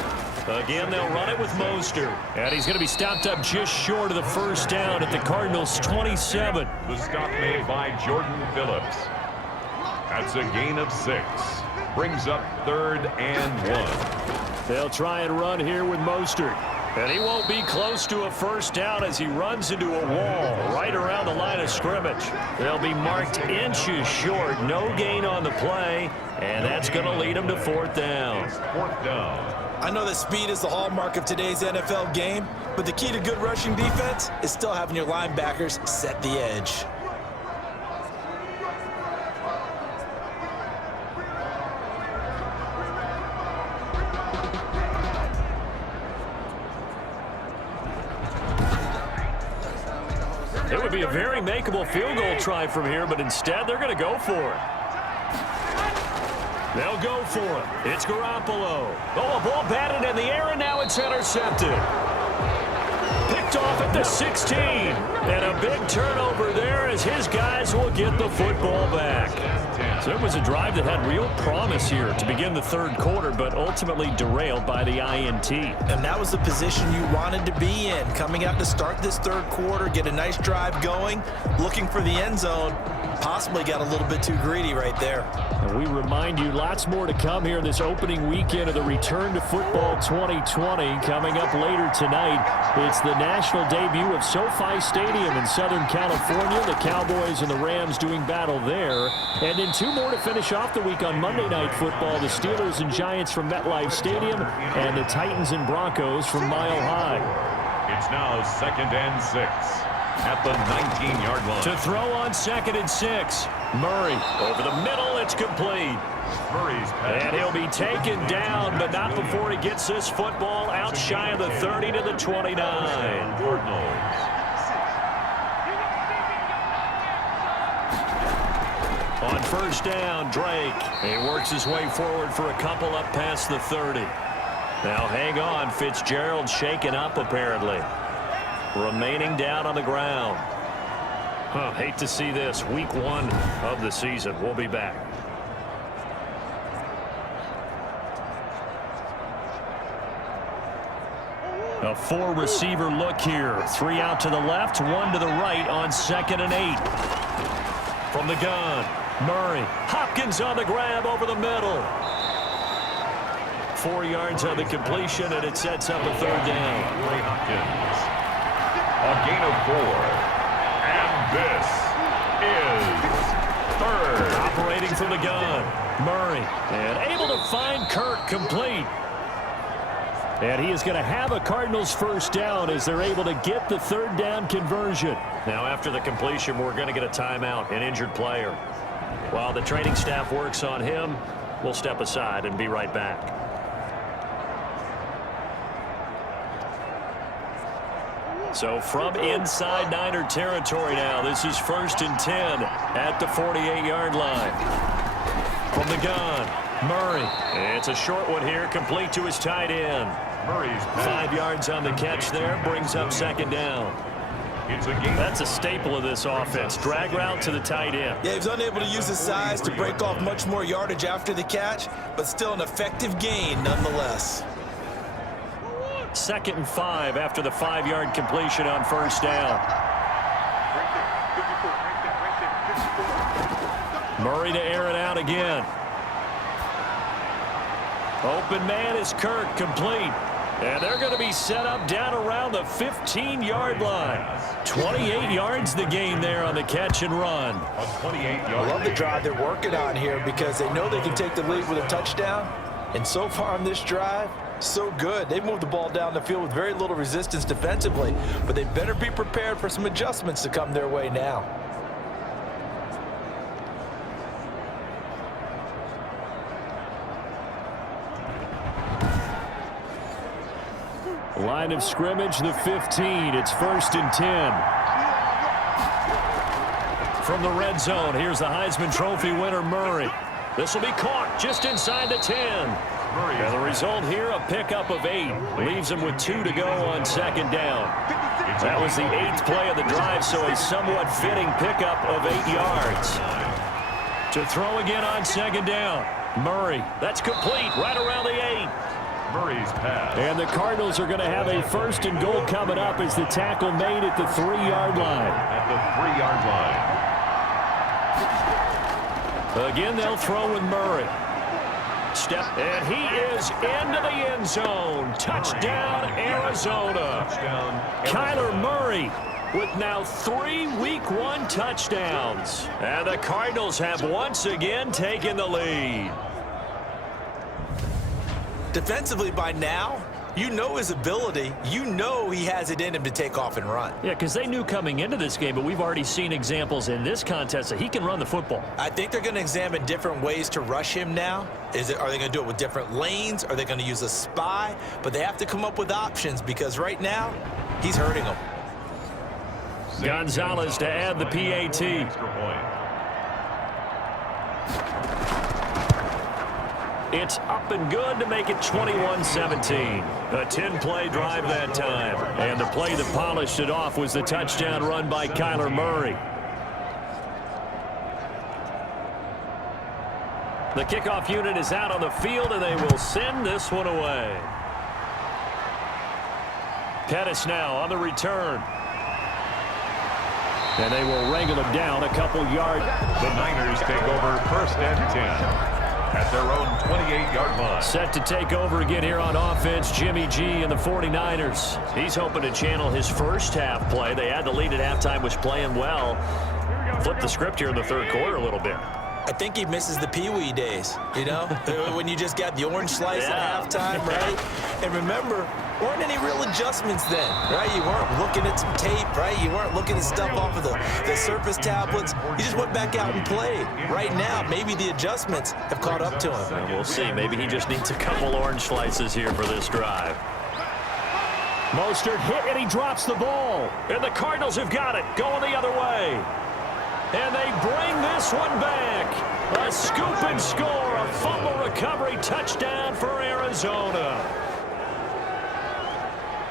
Again, they'll run it with Mostert. And he's going to be stopped up just short of the first down at the Cardinals' 27. The stop made by Jordan Phillips. That's a gain of 6. Brings up 3rd and 1. They'll try and run here with Mostert. And he won't be close to a first down as he runs into a wall right around the line of scrimmage. They'll be marked inches short. No gain on the play. And that's going to lead them to 4th down. 4th down. I know that speed is the hallmark of today's NFL game, but the key to good rushing defense is still having your linebackers set the edge. It would be a very makeable field goal try from here, but instead they're going to go for it. They'll go for it. It's Garoppolo. Oh, a ball batted in the air, and now it's intercepted. Picked off at the 16. And a big turnover there as his guys will get the football back. So it was a drive that had real promise here to begin the third quarter, but ultimately derailed by the INT. And that was the position you wanted to be in. Coming out to start this third quarter, get a nice drive going, looking for the end zone. Possibly got a little bit too greedy right there. And we remind you, lots more to come here this opening weekend of the Return to Football 2020. Coming up later tonight, it's the national debut of SoFi Stadium in Southern California. The Cowboys and the Rams doing battle there. And then two more to finish off the week on Monday Night Football. The Steelers and Giants from MetLife Stadium and the Titans and Broncos from Mile High. It's now 2nd and 6 at the 19-yard line. To throw on 2nd and 6. Murray over the middle. It's complete. Murray's pass. And he'll be taken down, but not before he gets this football out shy of the 30 to the 29. Cardinals. On first down, Drake. He works his way forward for a couple up past the 30. Now hang on, Fitzgerald shaken up apparently. Remaining down on the ground. Hate to see this. Week 1 of the season. We'll be back. A 4-receiver look here. 3 out to the left, 1 to the right on 2nd and 8. From the gun, Murray. Hopkins on the grab over the middle. 4 yards on the completion, and it sets up a third down. Ray Hopkins. A gain of 4. And this is third. Operating from the gun, Murray. And able to find Kirk complete. And he is going to have a Cardinals first down as they're able to get the third down conversion. Now after the completion, we're going to get a timeout, an injured player. While the training staff works on him, we'll step aside and be right back. So from inside Niner territory now, this is 1st and 10 at the 48-yard line. From the gun, Murray. It's a short one here, complete to his tight end. Murray's pass. 5 yards on the catch there, brings up 2nd down. It's a gain. That's a staple of this offense. Drag route to the tight end. Yeah, he was unable to use his size to break off much more yardage after the catch, but still an effective gain nonetheless. 2nd and 5 after the 5-yard completion on first down. Murray to air it out again. Open man is Kirk, complete. And they're going to be set up down around the 15-yard line. 28 yards the gain there on the catch and run. I love the drive they're working on here because they know they can take the lead with a touchdown. And so far on this drive, so good. They moved the ball down the field with very little resistance defensively, but they better be prepared for some adjustments to come their way now. Line of scrimmage, the 15. It's 1st and 10. From the red zone, here's the Heisman Trophy winner, Murray. This will be caught just inside the 10. And the result here, a pickup of 8. Leaves him with 2 to go on 2nd down. That was the 8th play of the drive, so a somewhat fitting pickup of 8 yards. To throw again on 2nd down. Murray, that's complete right around the 8. Murray's pass. And the Cardinals are going to have a 1st and goal coming up as the tackle made at the 3-yard line. At the 3-yard line. Again, they'll throw with Murray. Step, and he is into the end zone. Touchdown, Arizona. Touchdown, Kyler Murray with now 3 Week 1 touchdowns. And the Cardinals have once again taken the lead. Defensively by now, you know his ability. You know he has it in him to take off and run. Yeah, because they knew coming into this game, but we've already seen examples in this contest that he can run the football. I think they're going to examine different ways to rush him now. Are they going to do it with different lanes? Are they going to use a spy? But they have to come up with options because right now, he's hurting them. Gonzalez to add the PAT. It's up and good to make it 21-17. A 10-play drive that time. And the play that polished it off was the touchdown run by Kyler Murray. The kickoff unit is out on the field, and they will send this one away. Pettis now on the return. And they will wrangle him down a couple yards. The Niners take over 1st and 10 at their own 28-yard line. Set to take over again here on offense, Jimmy G and the 49ers. He's hoping to channel his first half play. They had the lead at halftime, was playing well. Flip the script here in the third quarter a little bit. I think he misses the Pee-wee days, you know, when you just got the orange slice at halftime, right? And remember, weren't any real adjustments then, right? You weren't looking at some tape, right? You weren't looking at stuff off of the surface tablets. You just went back out and played. Right now, maybe the adjustments have caught up to him. And we'll see. Maybe he just needs a couple orange slices here for this drive. Mostert hit, and he drops the ball. And the Cardinals have got it, going the other way. And they bring this one back. A scoop and score, a fumble recovery touchdown for Arizona.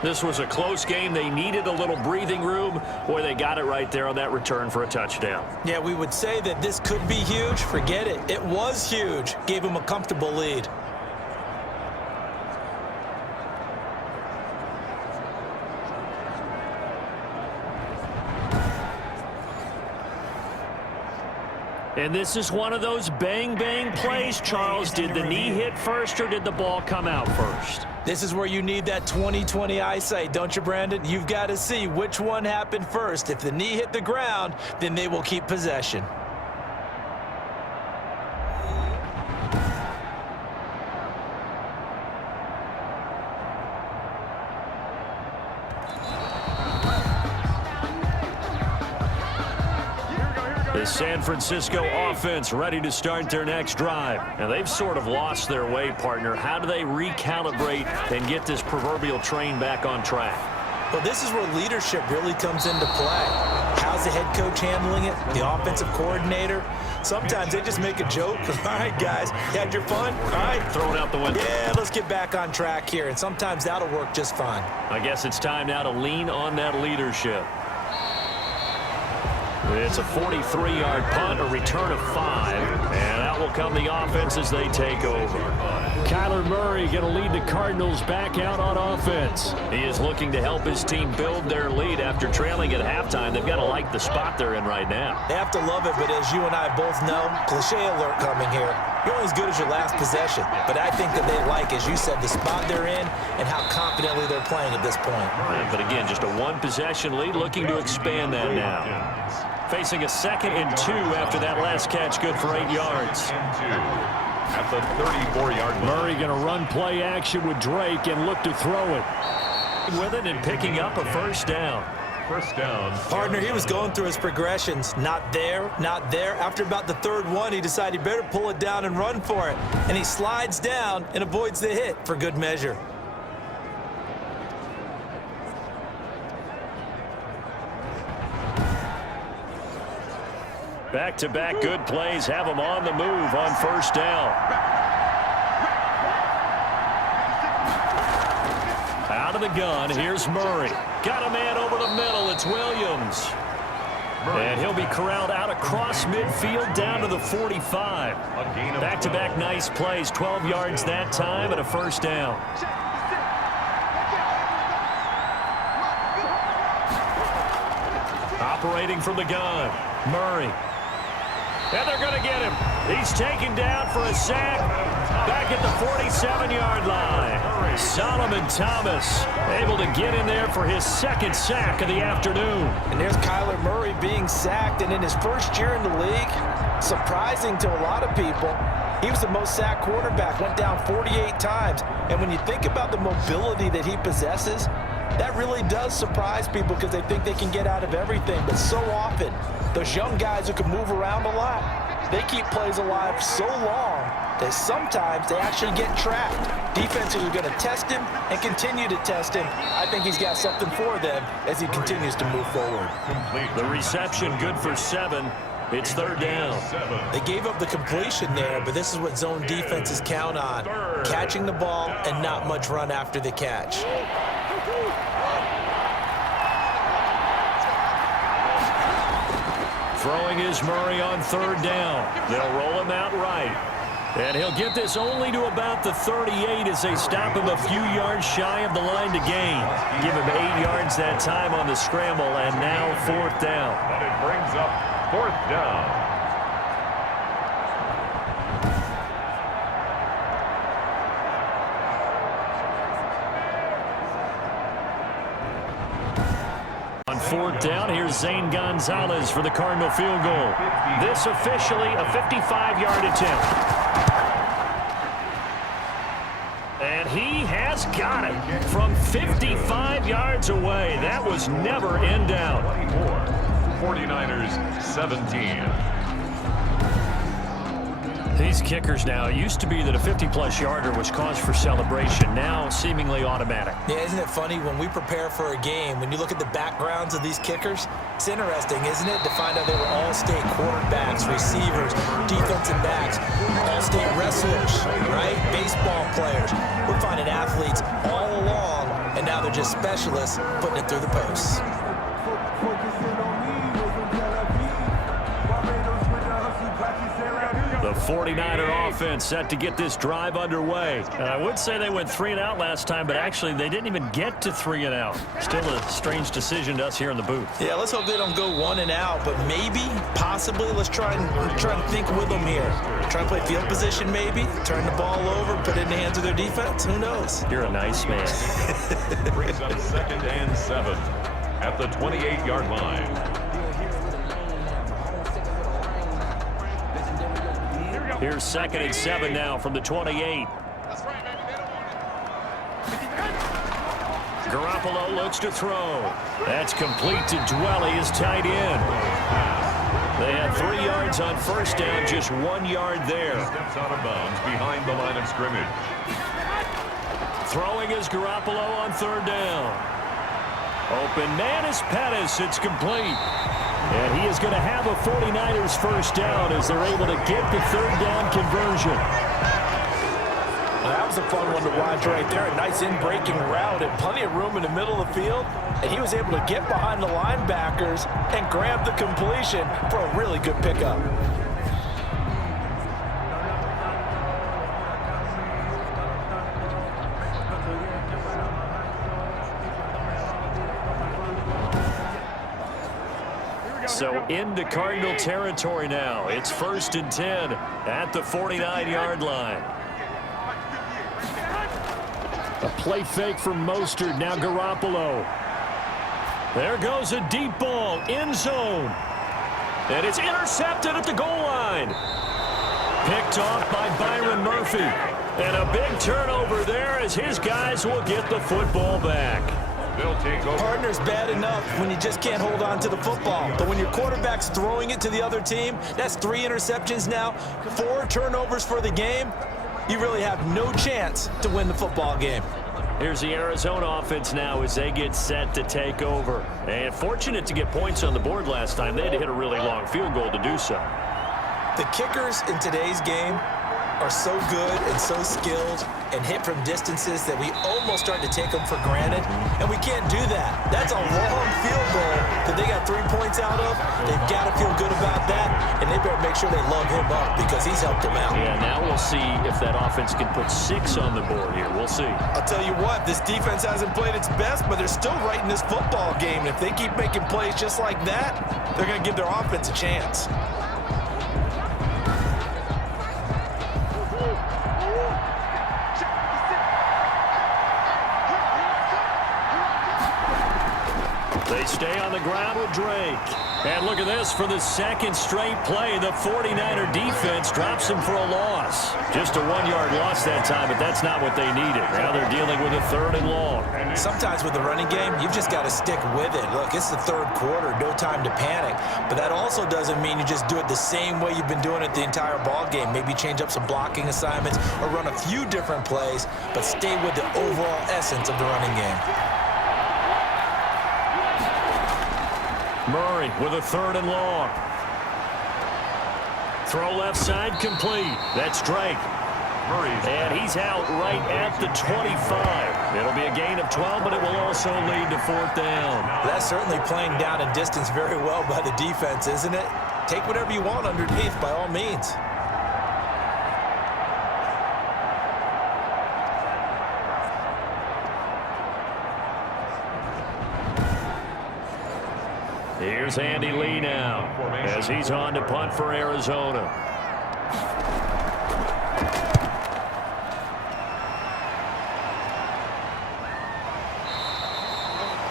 This was a close game. They needed a little breathing room. Boy, they got it right there on that return for a touchdown. Yeah, we would say that this could be huge. Forget it. It was huge. Gave him a comfortable lead. And this is one of those bang-bang plays, Charles. Did the knee hit first, or did the ball come out first? This is where you need that 20/20 eyesight, don't you, Brandon? You've got to see which one happened first. If the knee hit the ground, then they will keep possession. The San Francisco offense ready to start their next drive. And they've sort of lost their way, partner. How do they recalibrate and get this proverbial train back on track? Well, this is where leadership really comes into play. How's the head coach handling it? The offensive coordinator? Sometimes they just make a joke. All right, guys, you had your fun? All right. Throw it out the window. Yeah, let's get back on track here. And sometimes that'll work just fine. I guess it's time now to lean on that leadership. It's a 43-yard punt, a return of 5, and out will come the offense as they take over. Kyler Murray going to lead the Cardinals back out on offense. He is looking to help his team build their lead after trailing at halftime. They've got to like the spot they're in right now. They have to love it, but as you and I both know, cliche alert coming here. You're only as good as your last possession. But I think that they like, as you said, the spot they're in and how confidently they're playing at this point. But again, just a one-possession lead, looking to expand that now. Facing a 2nd and 2 after that last catch, good for 8 yards. At the 34-yard line. Murray going to run play action with Drake and look to throw it. With it and picking up a first down. First down. Partner, he was going through his progressions. Not there, not there. After about the 3rd one, he decided he better pull it down and run for it. And he slides down and avoids the hit for good measure. Back-to-back good plays have him on the move on first down. Out of the gun, here's Murray. Got a man over the middle, it's Williams. And he'll be corralled out across midfield down to the 45. Back-to-back nice plays, 12 yards that time and a first down. Operating from the gun, Murray. And they're going to get him. He's taken down for a sack back at the 47-yard line. Solomon Thomas able to get in there for his 2nd sack of the afternoon. And there's Kyler Murray being sacked, and in his first year in the league, surprising to a lot of people, he was the most sacked quarterback, went down 48 times. And when you think about the mobility that he possesses, that really does surprise people because they think they can get out of everything. But so often, those young guys who can move around a lot, they keep plays alive so long that sometimes they actually get trapped. Defenses are going to test him and continue to test him. I think he's got something for them as he continues to move forward. The reception good for 7. It's 3rd down. They gave up the completion there, but this is what zone defenses count on. Catching the ball and not much run after the catch. Throwing is Murray on 3rd down. They'll roll him out right. And he'll get this only to about the 38 as they stop him a few yards shy of the line to gain. Give him 8 yards that time on the scramble, and now 4th down. And it brings up 4th down. On 4th down, here's Zane Gonzalez for the Cardinal field goal. This officially a 55-yard attempt. And he has got it from 55 yards away. That was never in doubt. 49ers 17. These kickers now, it used to be that a 50-plus yarder was cause for celebration. Now seemingly automatic. Yeah, isn't it funny when we prepare for a game, when you look at the backgrounds of these kickers, it's interesting, isn't it, to find out they were all-state quarterbacks, receivers, defensive backs, all-state wrestlers, right? Baseball players. We're finding athletes all along, and now they're just specialists putting it through the posts. The 49er offense set to get this drive underway. And I would say they went 3 and out last time, but actually they didn't even get to 3 and out. Still a strange decision to us here in the booth. Yeah, let's hope they don't go 1 and out, but maybe, possibly, let's try and think with them here. Try and play field position maybe, turn the ball over, put it in the hands of their defense. Who knows? You're a nice man. Brings up 2nd and 7 at the 28-yard line. Here's 2nd and 7 now from the 28. Garoppolo looks to throw. That's complete to Dwelly, his tight end. They had 3 yards on 1st down, just 1 yard there. Steps out of bounds behind the line of scrimmage. Throwing is Garoppolo on 3rd down. Open man is Pettis. It's complete. And he is going to have a 49ers 1st down as they're able to get the 3rd down conversion. Well, that was a fun one to watch right there. A nice in-breaking route and plenty of room in the middle of the field. And he was able to get behind the linebackers and grab the completion for a really good pickup. So into Cardinal territory now. It's 1st and 10 at the 49-yard line. A play fake from Mostert. Now Garoppolo. There goes a deep ball. End zone. And it's intercepted at the goal line. Picked off by Byron Murphy. And a big turnover there as his guys will get the football back. Partner's bad enough when you just can't hold on to the football. But when your quarterback's throwing it to the other team, that's 3 interceptions now, 4 turnovers for the game. You really have no chance to win the football game. Here's the Arizona offense now as they get set to take over. And fortunate to get points on the board last time. They had to hit a really long field goal to do so. The kickers in today's game are so good and so skilled and hit from distances that we almost start to take them for granted, and we can't do that. That's a long field goal that they got 3 points out of. They've got to feel good about that, and they better make sure they love him up because he's helped them out. Yeah, now we'll see if that offense can put 6 on the board here. We'll see. I'll tell you what, this defense hasn't played its best, but they're still right in this football game. And if they keep making plays just like that, they're going to give their offense a chance. They stay on the ground with Drake. And look at this for the 2nd straight play. The 49er defense drops them for a loss. Just a 1-yard loss that time, but that's not what they needed. Now they're dealing with a 3rd and long. Sometimes with the running game, you've just got to stick with it. Look, it's the 3rd quarter, no time to panic. But that also doesn't mean you just do it the same way you've been doing it the entire ball game. Maybe change up some blocking assignments or run a few different plays, but stay with the overall essence of the running game. Murray with a 3rd and long. Throw left side complete. That's Drake. And he's out right at the 25. It'll be a gain of 12, but it will also lead to 4th down. That's certainly playing down and distance very well by the defense, isn't it? Take whatever you want underneath by all means. Here's Andy Lee now as he's on to punt for Arizona.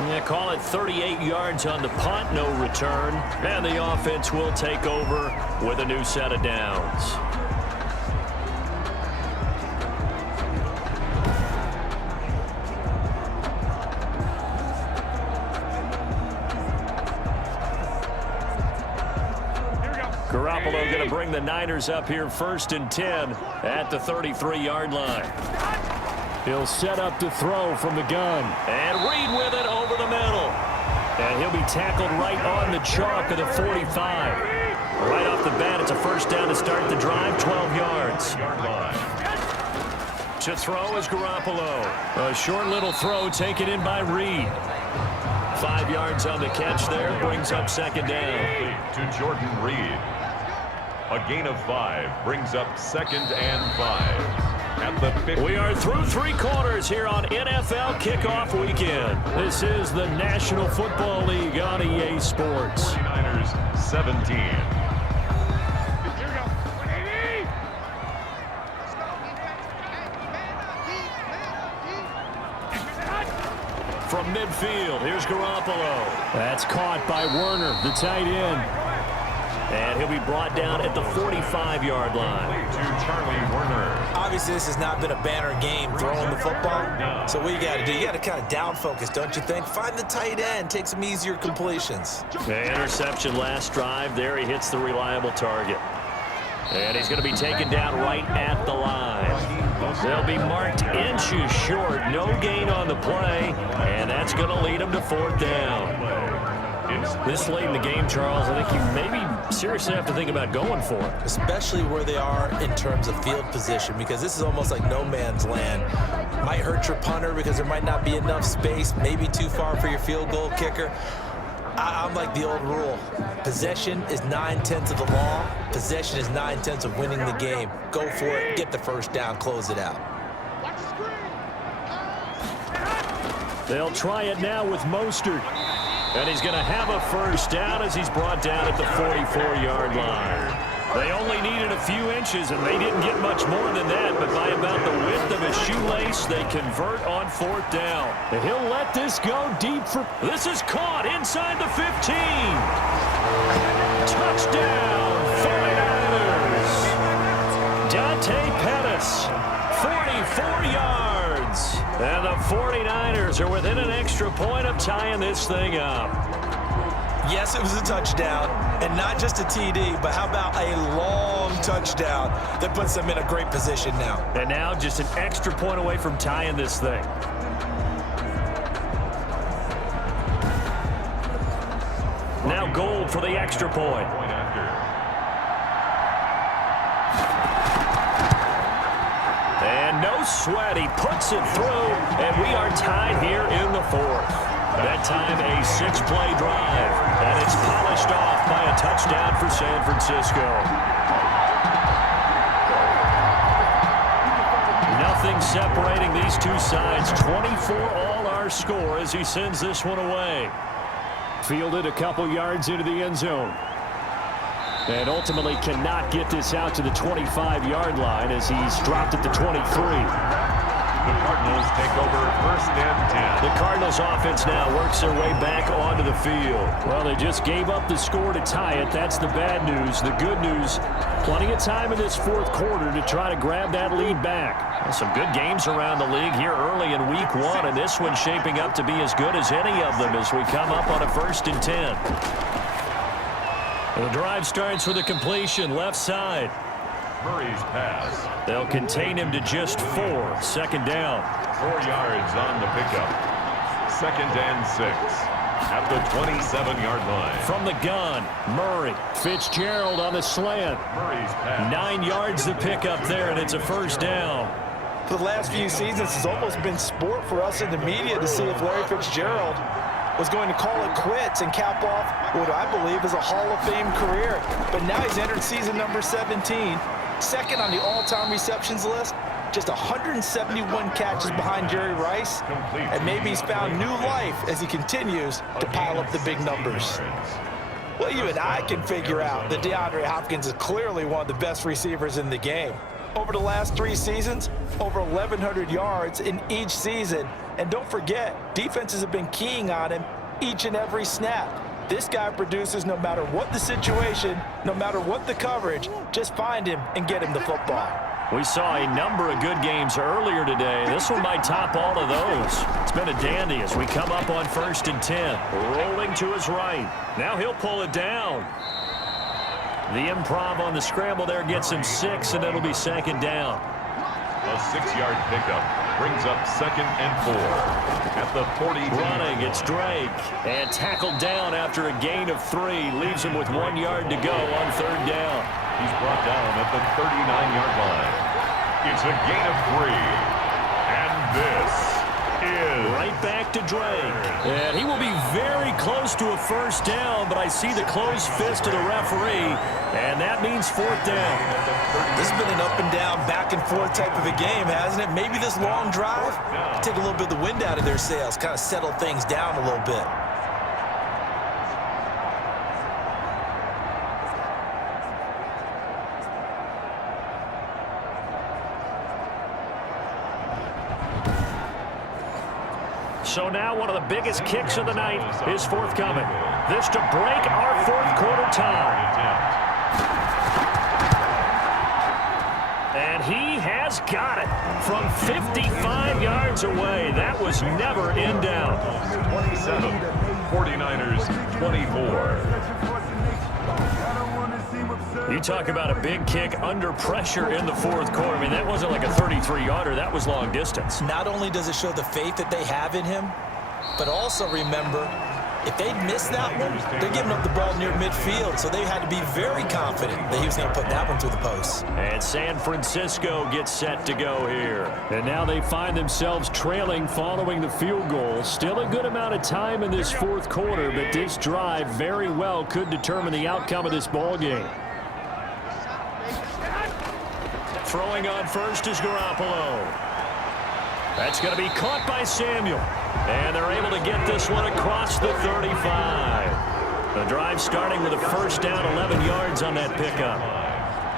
Yeah, call it 38 yards on the punt, no return. And the offense will take over with a new set of downs. Garoppolo going to bring the Niners up here 1st and 10 at the 33-yard line. He'll set up to throw from the gun. And Reed with it over the middle. And he'll be tackled right on the chalk of the 45. Right off the bat, it's a first down to start the drive, 12 yards. To throw is Garoppolo. A short little throw taken in by Reed. 5 yards on the catch there, brings up 2nd down. To Jordan Reed. A gain of 5 brings up 2nd and 5. At the 50. We are through 3 quarters here on NFL Kickoff Weekend. This is the National Football League on EA Sports. 49ers 17. From midfield, here's Garoppolo. That's caught by Werner, the tight end. And he'll be brought down at the 45-yard line. To Charlie Werner. Obviously, this has not been a banner game throwing the football. So what you got to do, you got to kind of down focus, don't you think? Find the tight end, take some easier completions. The interception last drive. There he hits the reliable target. And he's going to be taken down right at the line. They'll be marked inches short. No gain on the play. And that's going to lead him to 4th down. This late in the game, Charles, I think you maybe seriously have to think about going for it. Especially where they are in terms of field position, because this is almost like no man's land. Might hurt your punter because there might not be enough space, maybe too far for your field goal kicker. I'm like the old rule. Possession is 9/10 of the law. Possession is 9/10 of winning the game. Go for it, get the first down, close it out. They'll try it now with Mostert. And he's going to have a first down as he's brought down at the 44-yard line. They only needed a few inches, and they didn't get much more than that, but by about the width of a shoelace, they convert on 4th down. And he'll let this go deep for... This is caught inside the 15. Touchdown, 49ers. Dante Pettis, 44 yards. And the 49ers are within an extra point of tying this thing up. Yes, it was a touchdown, and not just a TD, but how about a long touchdown that puts them in a great position now. And now just an extra point away from tying this thing. Now Gold for the extra point. And no sweat, he puts it through, and we are tied here in the 4th. That time a 6-play drive, and it's polished off by a touchdown for San Francisco. Nothing separating these two sides. 24 all our score as he sends this one away. Fielded a couple yards into the end zone. And ultimately cannot get this out to the 25-yard line as he's dropped at the 23. The Cardinals take over 1st and 10. The Cardinals offense now works their way back onto the field. Well, they just gave up the score to tie it. That's the bad news. The good news, plenty of time in this 4th quarter to try to grab that lead back. Well, some good games around the league here early in week 1, and this one's shaping up to be as good as any of them as we come up on a 1st and 10. The drive starts with a completion left side. Murray's pass. They'll contain him to just 4. 2nd down. 4 yards on the pickup. 2nd and 6. At the 27-yard line. From the gun, Murray. Fitzgerald on the slant. Murray's pass. 9 yards to pick up there, and it's a first down. For the last few seasons, it's almost been sport for us in the media to see if Larry Fitzgerald was going to call it quits and cap off what I believe is a Hall of Fame career. But now he's entered season number 17, 2nd on the all-time receptions list, just 171 catches behind Jerry Rice, and maybe he's found new life as he continues to pile up the big numbers. Well, you and I can figure out that DeAndre Hopkins is clearly one of the best receivers in the game. Over the last 3 seasons, over 1,100 yards in each season. And don't forget, defenses have been keying on him each and every snap. This guy produces no matter what the situation, no matter what the coverage. Just find him and get him the football. We saw a number of good games earlier today. This one might top all of those. It's been a dandy as we come up on 1st and 10. Rolling to his right. Now he'll pull it down. The improv on the scramble there gets him 6, and it'll be 2nd down. A 6-yard pickup brings up 2nd and 4 at the 40. Running, it's Drake. And tackled down after a gain of 3. Leaves him with 1 yard to go on 3rd down. He's brought down at the 39-yard line. It's a gain of 3. And this is right back to Drake. And he will be very close to a 1st down, but I see the closed fist of the referee, and that means 4th down. This has been an up and down, back and forth type of a game, hasn't it? Maybe this long drive take a little bit of the wind out of their sails, kind of settle things down a little bit. So now one of the biggest kicks of the night is forthcoming. This to break our 4th quarter tie. And he has got it from 55 yards away. That was never in doubt. 27, 49ers 24. You talk about a big kick under pressure in the 4th quarter. I mean, that wasn't like a 33-yarder. That was long distance. Not only does it show the faith that they have in him, but also remember, if they miss that one, they're giving up the ball near midfield, so they had to be very confident that he was going to put that one through the post. And San Francisco gets set to go here. And now they find themselves trailing following the field goal. Still a good amount of time in this 4th quarter, but this drive very well could determine the outcome of this ball game. Throwing on first is Garoppolo. That's going to be caught by Samuel. And they're able to get this one across the 35. The drive starting with a 1st down, 11 yards on that pickup.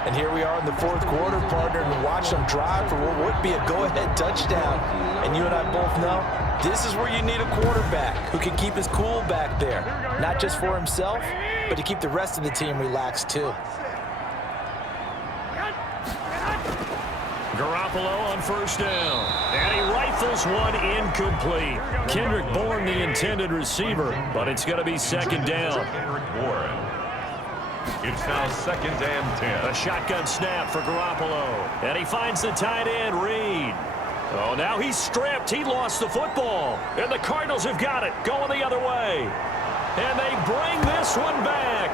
And here we are in the 4th quarter, partner, and watch them drive for what would be a go-ahead touchdown. And you and I both know this is where you need a quarterback who can keep his cool back there. Not just for himself, but to keep the rest of the team relaxed too. Garoppolo on 1st down. And he rifles one incomplete. Kendrick Bourne, the intended receiver, but it's going to be 2nd down. It's now 2nd and 10. A shotgun snap for Garoppolo. And he finds the tight end, Reed. Oh, now he's stripped. He lost the football. And the Cardinals have got it, going the other way. And they bring this one back.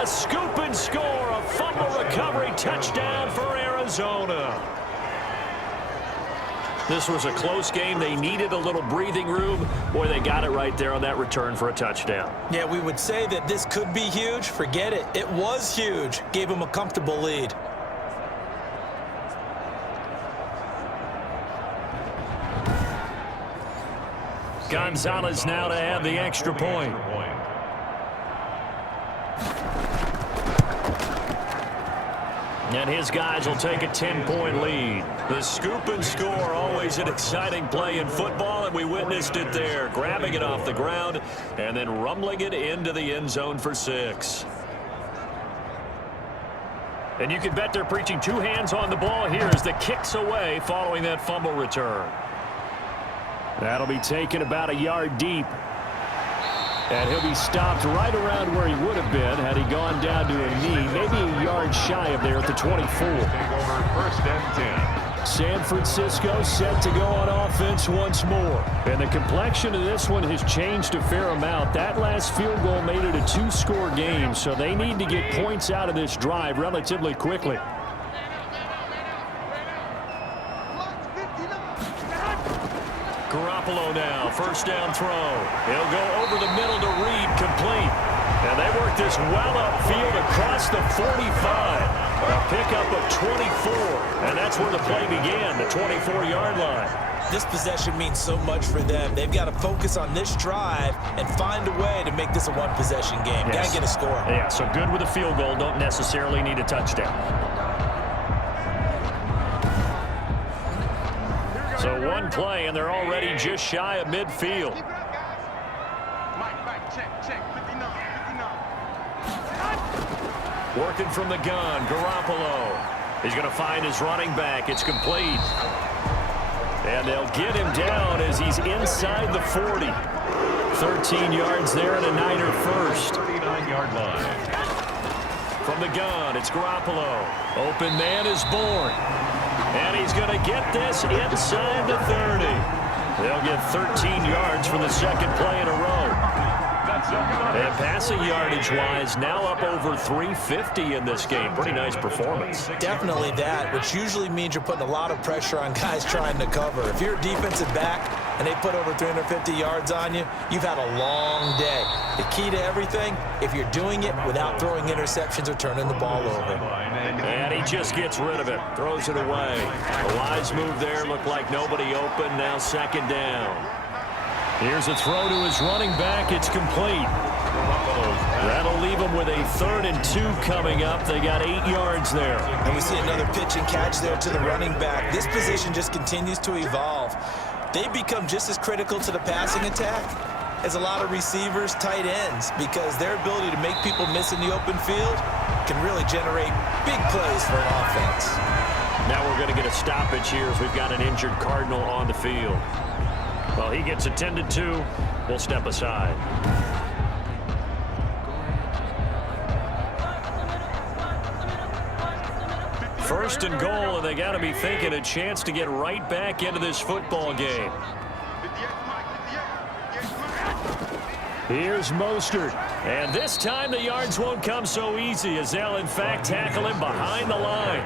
A scoop and score, a fumble recovery touchdown for Arizona. This was a close game. They needed a little breathing room. Boy, they got it right there on that return for a touchdown. Yeah, we would say that this could be huge. Forget it. It was huge. Gave them a comfortable lead. Gonzalez now to have the extra point. And his guys will take a 10-point lead. The scoop and score, always an exciting play in football, and we witnessed it there. Grabbing it off the ground and then rumbling it into the end zone for 6. And you can bet they're preaching 2 hands on the ball here as the kick's away following that fumble return. That'll be taken about a yard deep. And he'll be stopped right around where he would have been had he gone down to a knee, maybe a yard shy of there at the 24. Take over 1st and 10. San Francisco set to go on offense once more. And the complexion of this one has changed a fair amount. That last field goal made it a 2-score game, so they need to get points out of this drive relatively quickly. Garoppolo now, 1st down throw. He'll go over the middle to Reed, complete. And they work this well upfield across the 45. A pickup of 24, and that's where the play began, the 24-yard line. This possession means so much for them. They've got to focus on this drive and find a way to make this a one-possession game. Yes. Got to get a score. Yeah, so good with a field goal. Don't necessarily need a touchdown. So one play, and they're already just shy of midfield. Working from the gun, Garoppolo. He's going to find his running back. It's complete. And they'll get him down as he's inside the 40. 13 yards there and a Niner first. 39-yard line. From the gun, it's Garoppolo. Open man is born. And he's going to get this inside the 30. They'll get 13 yards for the second play in a row. And passing yardage-wise, now up over 350 in this game. Pretty nice performance. Definitely that, which usually means you're putting a lot of pressure on guys trying to cover. If you're a defensive back and they put over 350 yards on you, you've had a long day. The key to everything, if you're doing it without throwing interceptions or turning the ball over. And he just gets rid of it, throws it away. A wise move there, looked like nobody open, now second down. Here's a throw to his running back. It's complete. That'll leave him with a 3rd and 2 coming up. They got 8 yards there. And we see another pitch and catch there to the running back. This position just continues to evolve. They become just as critical to the passing attack as a lot of receivers, tight ends, because their ability to make people miss in the open field can really generate big plays for an offense. Now we're going to get a stoppage here as we've got an injured Cardinal on the field. Well, he gets attended to. We'll step aside. First and goal, and they got to be thinking a chance to get right back into this football game. Here's Mostert. And this time the yards won't come so easy as they'll, in fact, tackle him behind the line.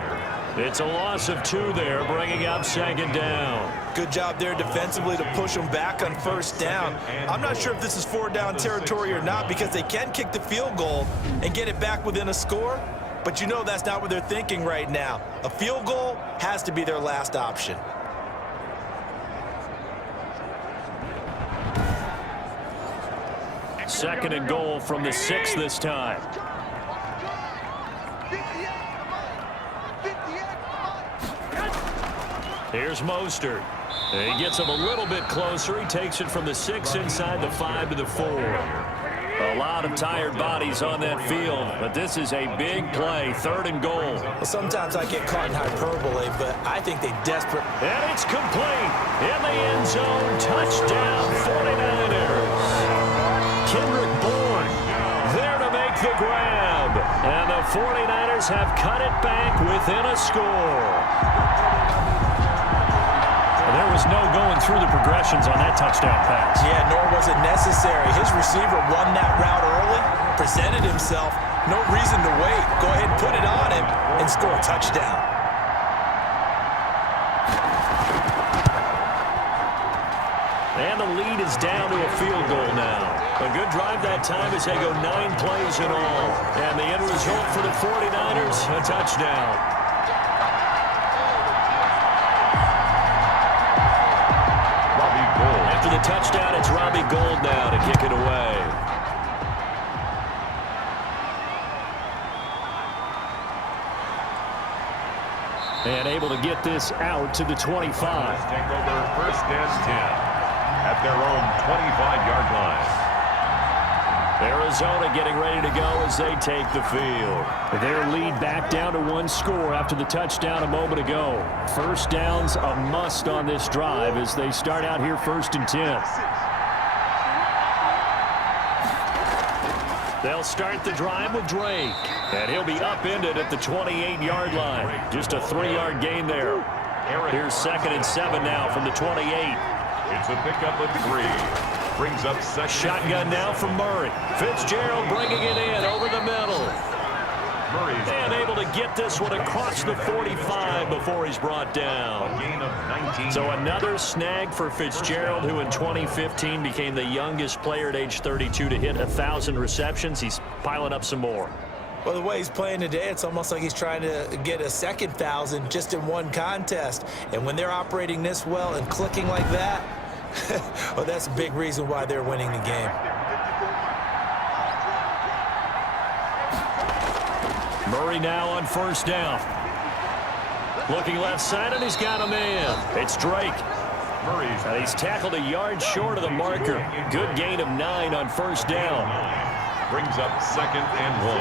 It's a loss of 2 there, bringing up second down. Good job there defensively to push them back on first down. I'm not sure if this is 4-down territory or not because they can kick the field goal and get it back within a score, but you know that's not what they're thinking right now. A field goal has to be their last option. Second and goal from the 6 this time. Here's Mostert. He gets him a little bit closer. He takes it from the 6 inside the 5 to the 4. A lot of tired bodies on that field, but this is a big play, 3rd and goal. Well, sometimes I get caught in hyperbole, but I think they desperate. And it's complete in the end zone. Touchdown, 49ers. Kendrick Bourne there to make the grab. And the 49ers have cut it back within a score. There was no going through the progressions on that touchdown pass. Yeah, nor was it necessary. His receiver won that route early, presented himself. No reason to wait. Go ahead and put it on him and score a touchdown. And the lead is down to a field goal now. A good drive that time as they go 9 plays in all. And the end result for the 49ers, a touchdown. After the touchdown, it's Robbie Gould now to kick it away. And able to get this out to the 25. Take over 1st and 10 at their own 25-yard line. Arizona getting ready to go as they take the field. Their lead back down to 1 score after the touchdown a moment ago. First down's a must on this drive as they start out here 1st and 10. They'll start the drive with Drake, and he'll be upended at the 28-yard line. Just a 3-yard gain there. Here's 2nd and 7 now from the 28. It's a pickup of 3. Brings up second. Shotgun now from Murray. Fitzgerald bringing it in over the middle. Murray's and able to get this one across the 45 before he's brought down. a gain of 19. So another snag for Fitzgerald, who in 2015 became the youngest player at age 32 to hit 1,000 receptions. He's piling up some more. Well, the way he's playing today, it's almost like he's trying to get a second 1,000 just in one contest. And when they're operating this well and clicking like that, well, that's a big reason why they're winning the game. Murray now on first down. Looking left side, and he's got a man. It's Drake. And he's tackled a yard short of the marker. Good gain of 9 on first down. Brings up 2nd and 1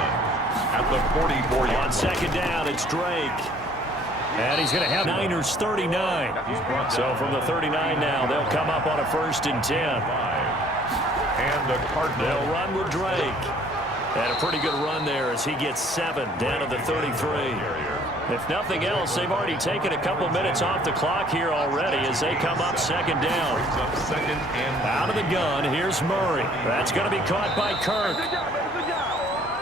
at the 44-yard line. On second down, it's Drake. And he's going to have Niners 39. So from the 39 now, they'll come up on a 1st and 10. And the Cardinals. They'll run with Drake. And a pretty good run there as he gets 7 down to the 33. If nothing else, they've already taken a couple minutes off the clock here already as they come up 2nd down. Out of the gun, here's Murray. That's going to be caught by Kirk.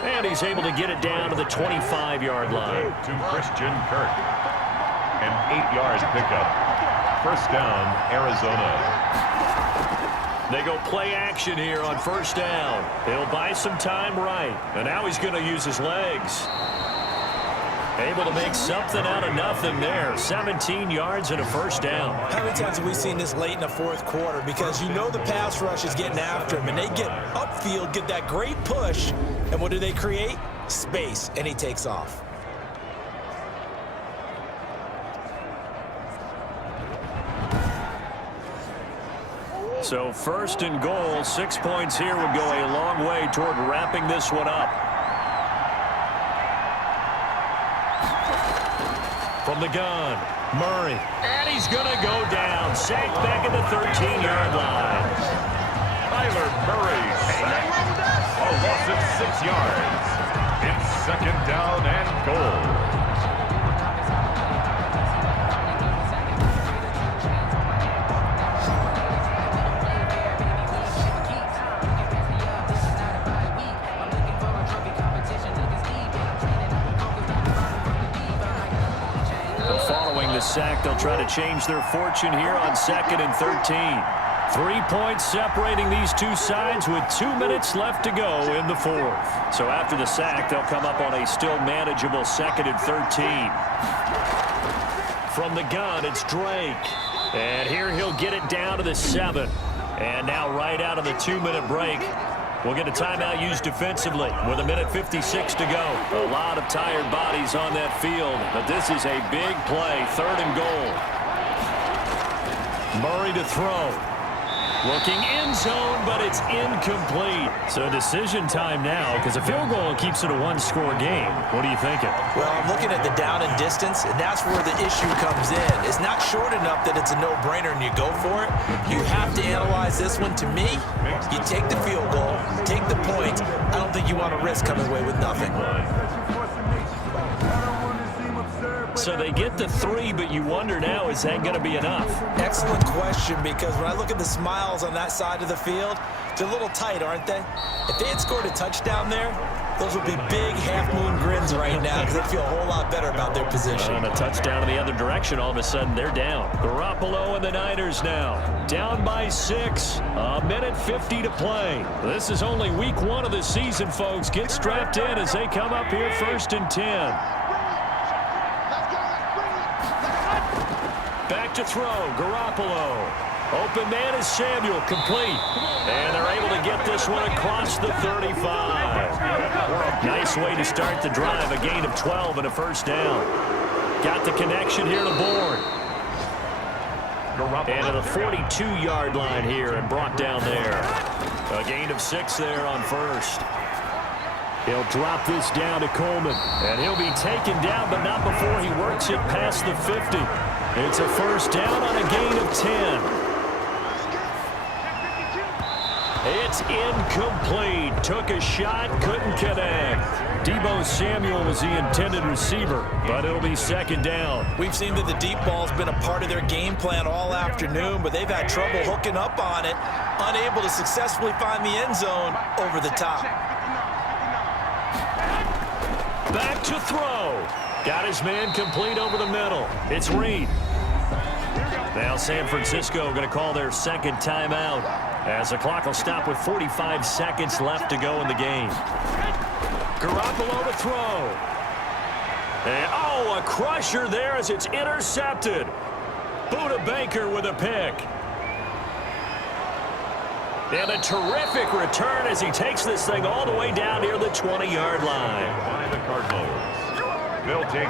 And he's able to get it down to the 25-yard line. To Christian Kirk. An 8-yard pickup. First down, Arizona. They go play action here on first down. He'll buy some time right. And now he's going to use his legs. Able to make something out of nothing there. 17 yards and a first down. How many times have we seen this late in the fourth quarter? Because you know the pass rush is getting after him, and they get upfield, get that great push, and what do they create? Space, and he takes off. So 1st and goal, 6 points here would go a long way toward wrapping this one up. From the gun, Murray. And he's going to go down. Sacked back at the 13-yard line. Kyler Murray sacked. A loss of 6 yards. It's 2nd down and goal. Sack. They'll try to change their fortune here on 2nd and 13. 3 points separating these two sides with 2 minutes left to go in the 4th. So after the sack, they'll come up on a still manageable 2nd and 13. From the gun, it's Drake. And here he'll get it down to the 7. And now right out of the 2-minute break, we'll get a timeout used defensively with 1:56 to go. A lot of tired bodies on that field, but this is a big play. 3rd and goal. Murray to throw. Looking end zone, but it's incomplete. So decision time now because a field goal keeps it a 1-score game. What are you thinking? Well, I'm looking at the down and distance, and that's where the issue comes in. It's not short enough that it's a no-brainer and you go for it. You have to analyze this one. To me, you take the field goal, take the point. I don't think you want to risk coming away with nothing. So they get the 3, but you wonder now, is that going to be enough? Excellent question, because when I look at the smiles on that side of the field, they're a little tight, aren't they? If they had scored a touchdown there, those would be big half-moon grins right now because they feel a whole lot better about their position. And a touchdown in the other direction, all of a sudden they're down. Garoppolo and the Niners now. Down by 6. 1:50 to play. This is only week 1 of the season, folks. Get strapped in as they come up here 1st and 10. Back to throw, Garoppolo. Open man is Samuel, complete. And they're able to get this one across the 35. Nice way to start the drive, a gain of 12 and a first down. Got the connection here to Bourne. And at the 42-yard line here and brought down there. A gain of 6 there on first. He'll drop this down to Coleman. And he'll be taken down, but not before he works it past the 50. It's a first down on a gain of 10. It's incomplete. Took a shot, couldn't connect. Deebo Samuel was the intended receiver, but it'll be 2nd down. We've seen that the deep ball's been a part of their game plan all afternoon, but they've had trouble hooking up on it, unable to successfully find the end zone over the top. Back to throw. Got his man complete over the middle. It's Reed. Now San Francisco going to call their 2nd timeout as the clock will stop with 45 seconds left to go in the game. Garoppolo to throw. And, oh, a crusher there as it's intercepted. Buda Baker with a pick. And a terrific return as he takes this thing all the way down near the 20-yard line. By the Cardinals.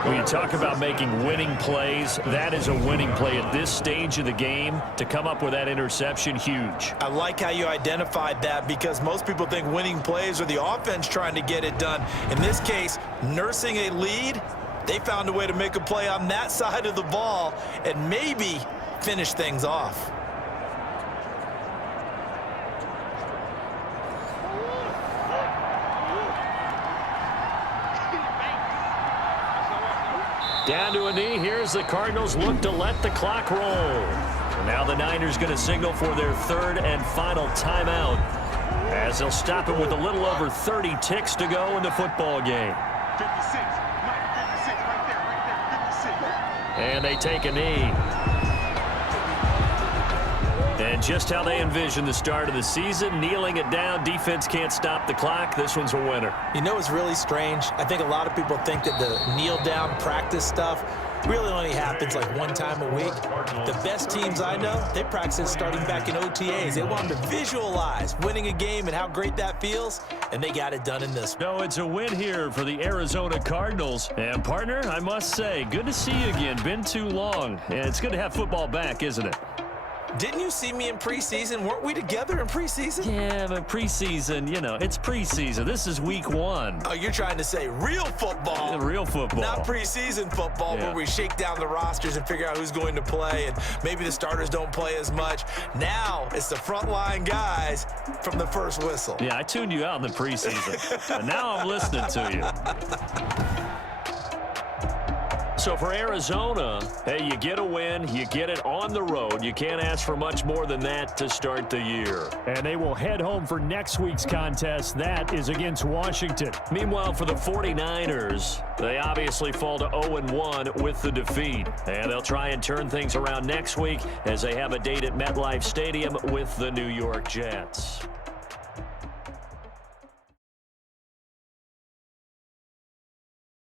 When you talk about making winning plays, that is a winning play at this stage of the game. To come up with that interception, huge. I like how you identified that because most people think winning plays are the offense trying to get it done. In this case, nursing a lead, they found a way to make a play on that side of the ball and maybe finish things off. Down to a knee. Here's the Cardinals look to let the clock roll. And now the Niners going to signal for their third and final timeout as they'll stop it with a little over 30 ticks to go in the football game. 56. Mike, 56. Right there. 56. And they take a knee. And just how they envision the start of the season, kneeling it down, defense can't stop the clock. This one's a winner. You know what's really strange? I think a lot of people think that the kneel-down practice stuff really only happens like one time a week. The best teams I know, they practice starting back in OTAs. They want them to visualize winning a game and how great that feels, and they got it done in this. No, it's a win here for the Arizona Cardinals. And, partner, I must say, good to see you again. Been too long. And it's good to have football back, isn't it? Didn't you see me in preseason? Weren't we together in preseason? Yeah, but preseason, you know, it's preseason. This is week 1. Oh, you're trying to say real football. Real football. Not preseason football where we shake down the rosters and figure out who's going to play, and maybe the starters don't play as much. Now it's the frontline guys from the first whistle. Yeah, I tuned you out in the preseason, and now I'm listening to you. So for Arizona, hey, you get a win, you get it on the road. You can't ask for much more than that to start the year. And they will head home for next week's contest. That is against Washington. Meanwhile, for the 49ers, they obviously fall to 0-1 with the defeat. And they'll try and turn things around next week as they have a date at MetLife Stadium with the New York Jets.